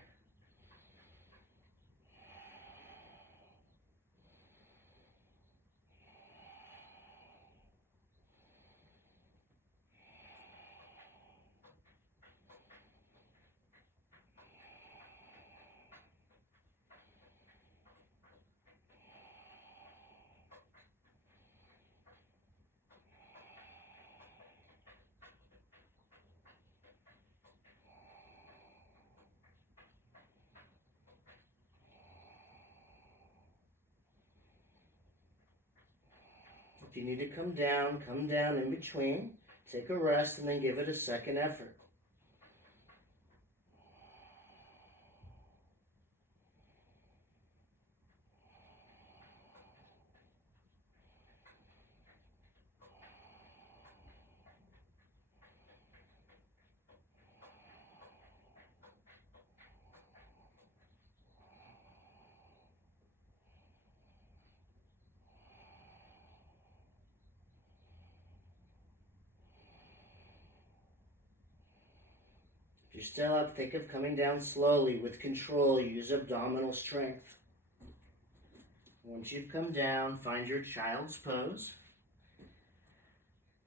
If you need to come down in between. Take a rest and then give it a second effort. If you're still up, think of coming down slowly with control. Use abdominal strength. Once you've come down, find your child's pose.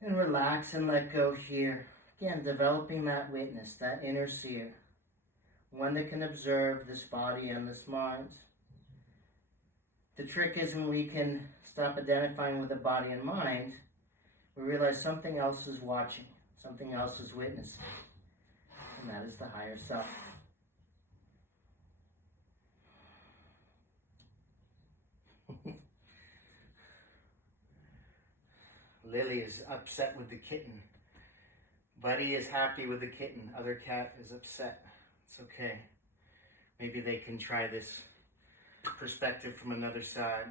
And relax and let go here. Again, developing that witness, that inner seer. One that can observe this body and this mind. The trick is when we can stop identifying with the body and mind, we realize something else is watching, something else is witnessing. And that is the higher self. Lily is upset with the kitten. Buddy is happy with the kitten. Other cat is upset. It's okay. Maybe they can try this perspective from another side.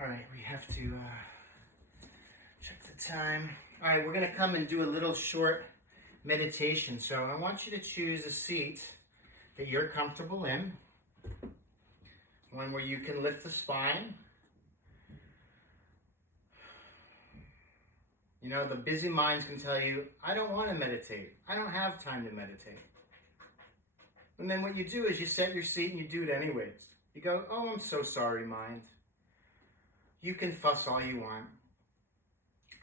All right, we have to check the time. All right, we're going to come and do a little short meditation. So I want you to choose a seat that you're comfortable in. One where you can lift the spine. You know, the busy minds can tell you, I don't want to meditate. I don't have time to meditate. And then what you do is you set your seat and you do it anyways. You go, oh, I'm so sorry, mind. You can fuss all you want.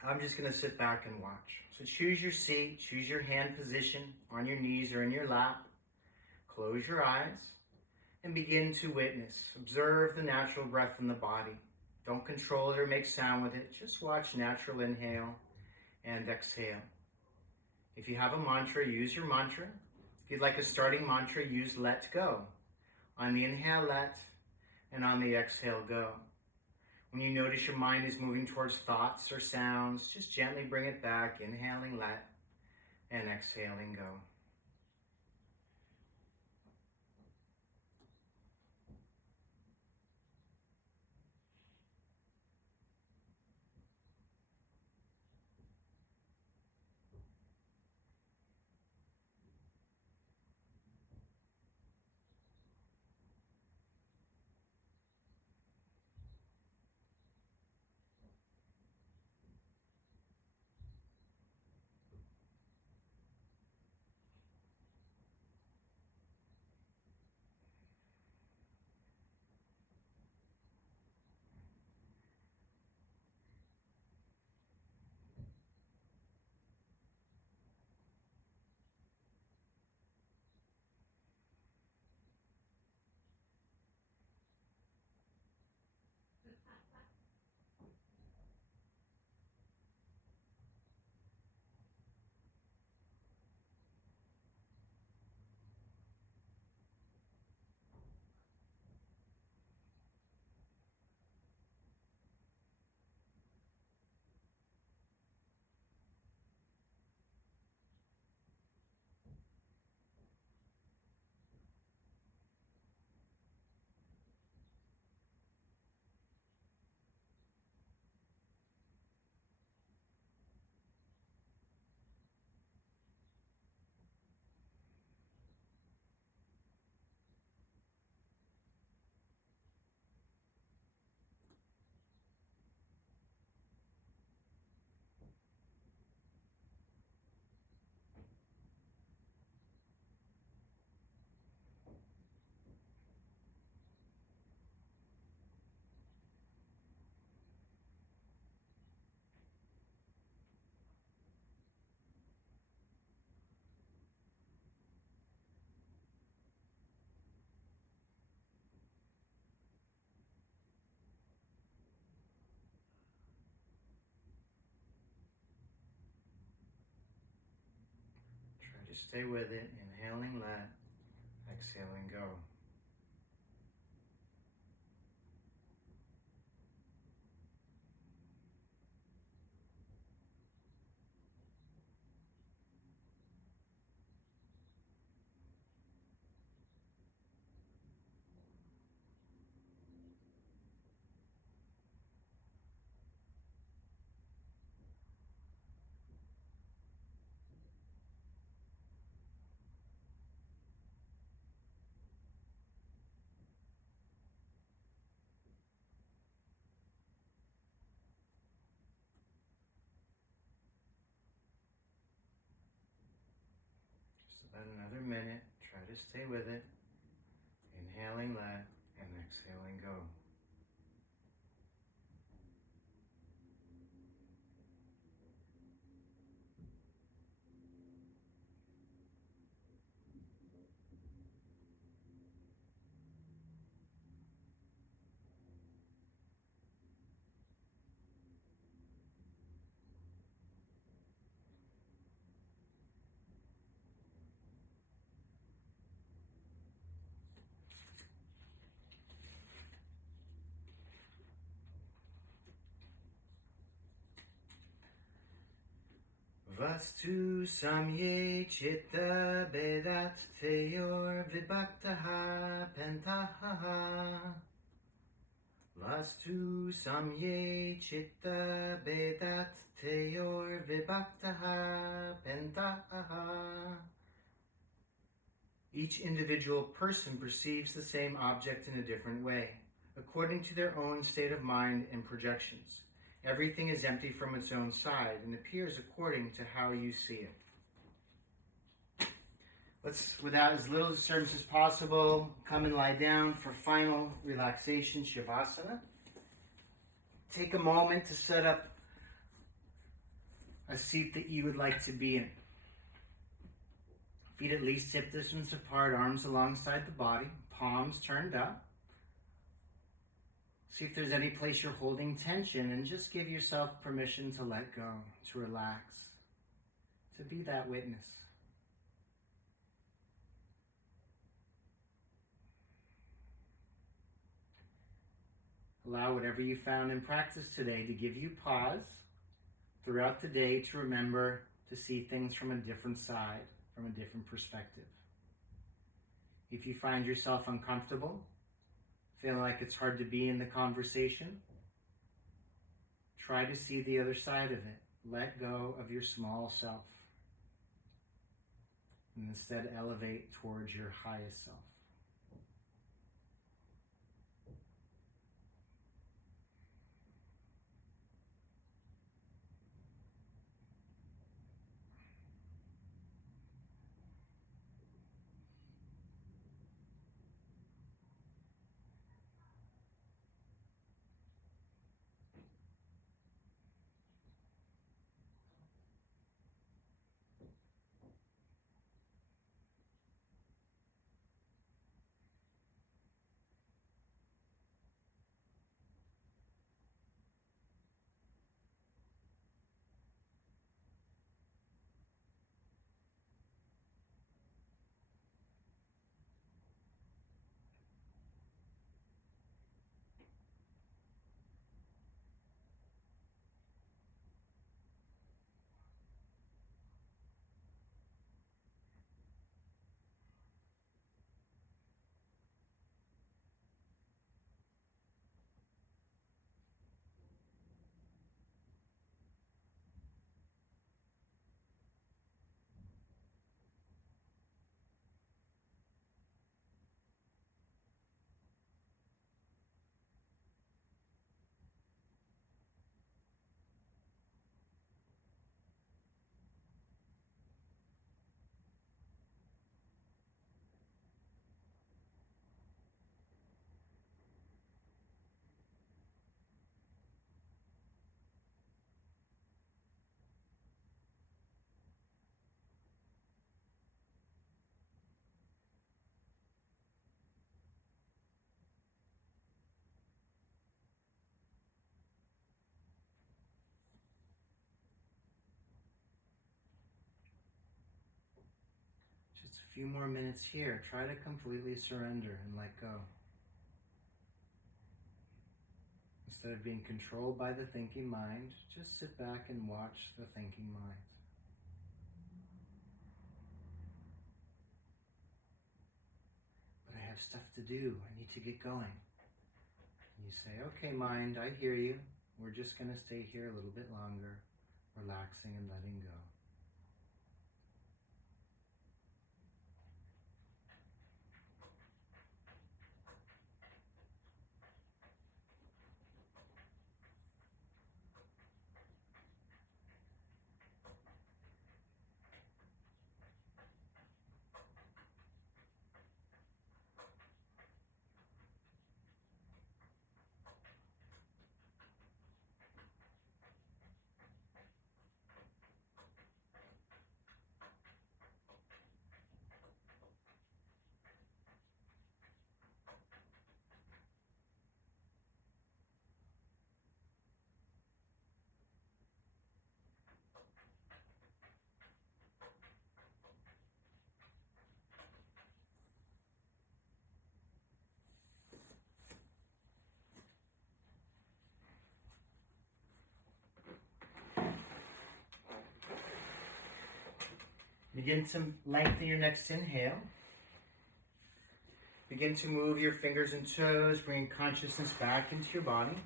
I'm just going to sit back and watch. So choose your seat, choose your hand position on your knees or in your lap. Close your eyes and begin to witness. Observe the natural breath in the body. Don't control it or make sound with it. Just watch natural inhale and exhale. If you have a mantra, use your mantra. If you'd like a starting mantra, use let go. On the inhale, let, and on the exhale, go. When you notice your mind is moving towards thoughts or sounds, just gently bring it back, inhaling let, and exhaling go. Try to stay with it, inhaling let, exhaling go. About another minute, try to stay with it. Inhaling let and exhaling go. Vastu samye chitta bedat teyor vibhaktaha pentaha. Vastu samye chitta bedat teyor vibhaktaha pentaha. Each individual person perceives the same object in a different way, according to their own state of mind and projections. Everything is empty from its own side and appears according to how you see it. Let's, without as little disturbance as possible, come and lie down for final relaxation, Shavasana. Take a moment to set up a seat that you would like to be in. Feet at least hip distance apart, arms alongside the body, palms turned up. See if there's any place you're holding tension, and just give yourself permission to let go, to relax, to be that witness. Allow whatever you found in practice today to give you pause throughout the day to remember to see things from a different side, from a different perspective. If you find yourself uncomfortable, feeling like it's hard to be in the conversation, try to see the other side of it. Let go of your small self and instead elevate towards your highest self. Just a few more minutes here. Try to completely surrender and let go. Instead of being controlled by the thinking mind, just sit back and watch the thinking mind. But I have stuff to do. I need to get going. And you say, okay, mind, I hear you. We're just going to stay here a little bit longer, relaxing and letting go. Begin to lengthen your next inhale. Begin to move your fingers and toes, bringing consciousness back into your body.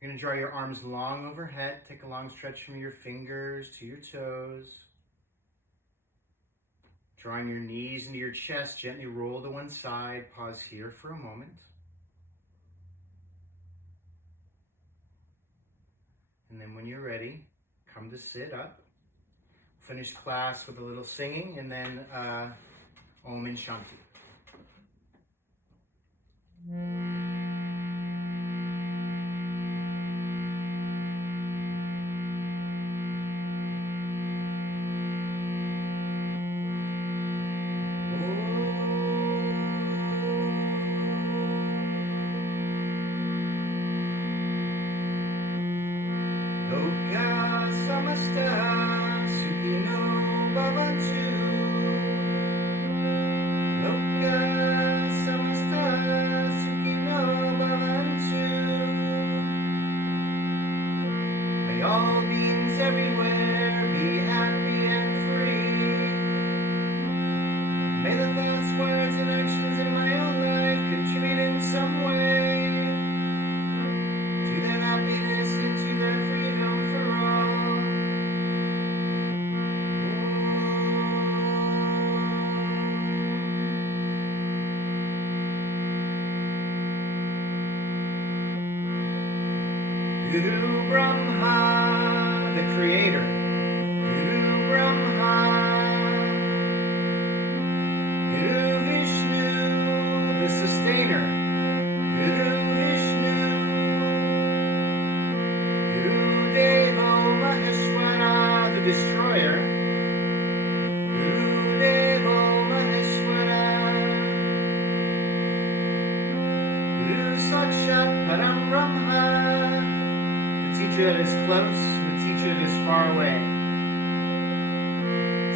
You're going to draw your arms long overhead. Take a long stretch from your fingers to your toes. Drawing your knees into your chest, gently roll to one side. Pause here for a moment. And then when you're ready, come to sit up. Finish class with a little singing and then Om and Shanti. Guru Brahma, the creator. Guru Brahma. Guru Vishnu, the sustainer. Guru Vishnu. Guru Devo Maheshwara, the destroyer. Guru Devo Maheshwara. Guru Sakshat Param Brahma. That is close, the teacher that is far away.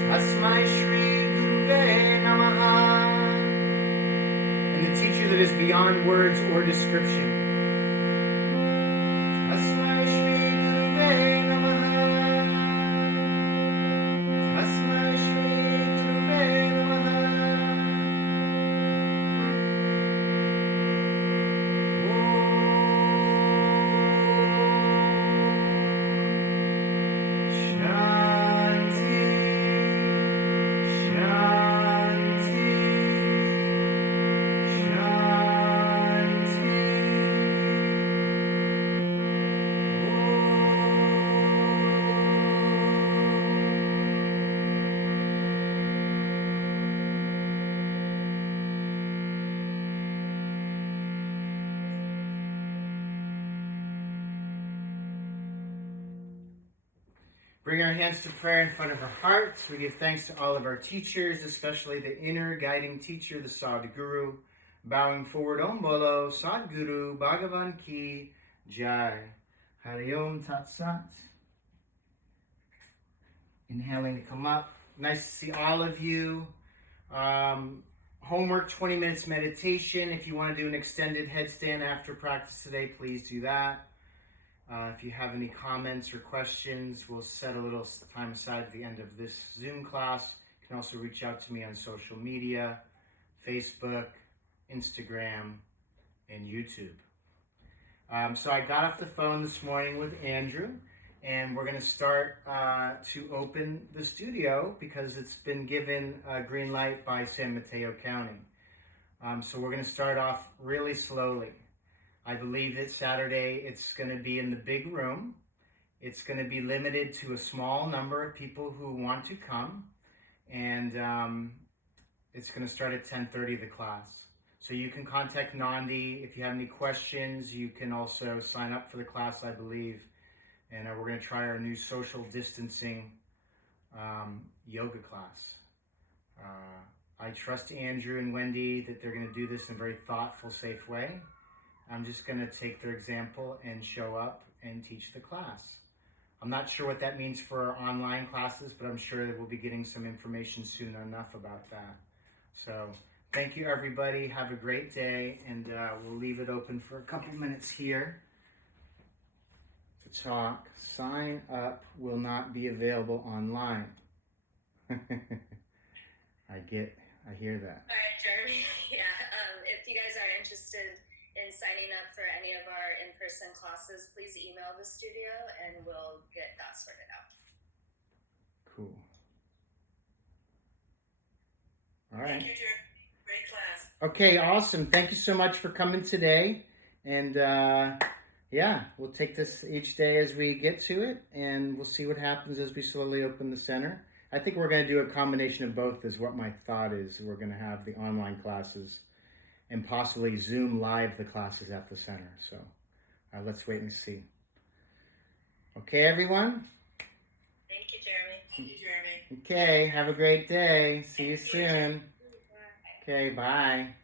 Tasmai Shri Guruve Namaha. And the teacher that is beyond words or description. Tasmai Shri Guruve Namaha. Tasmai Shri Guruve Namaha. Bring our hands to prayer in front of our hearts. We give thanks to all of our teachers, especially the inner guiding teacher, the Sadguru. Bowing forward, Om Bolo, Sadguru, Bhagavan Ki, Jai. Hari Om Tat Sat. Inhaling to come up. Nice to see all of you. Homework, 20 minutes meditation. If you want to do an extended headstand after practice today, please do that. If you have any comments or questions, we'll set a little time aside at the end of this Zoom class. You can also reach out to me on social media, Facebook, Instagram, and YouTube. So I got off the phone this morning with Andrew, and we're going to start to open the studio because it's been given a green light by San Mateo County. So we're going to start off really slowly. I believe that Saturday it's going to be in the big room. It's going to be limited to a small number of people who want to come. And it's going to start at 10:30, the class. So you can contact Nandi. If you have any questions, you can also sign up for the class, I believe. And we're going to try our new social distancing yoga class. I trust Andrew and Wendy that they're going to do this in a very thoughtful, safe way. I'm just going to take their example and show up and teach the class. I'm not sure what that means for our online classes, but I'm sure that we'll be getting some information soon enough about that. So thank you, everybody. Have a great day, and we'll leave it open for a couple minutes here. to talk. Sign up will not be available online. I hear that. All right, Jeremy. Yeah, if you guys are interested in signing up for any of our in-person classes, please email the studio and we'll get that sorted out. Cool. All right. Thank you, Jeremy. Great class. Okay, awesome. Thank you so much for coming today. And yeah, we'll take this each day as we get to it, and we'll see what happens as we slowly open the center. I think we're going to do a combination of both is what my thought is. We're going to have the online classes and possibly Zoom live the classes at the center. So let's wait and see. Okay, everyone? Thank you, Jeremy. Thank you, Jeremy. Okay, have a great day. See you soon. Okay, bye.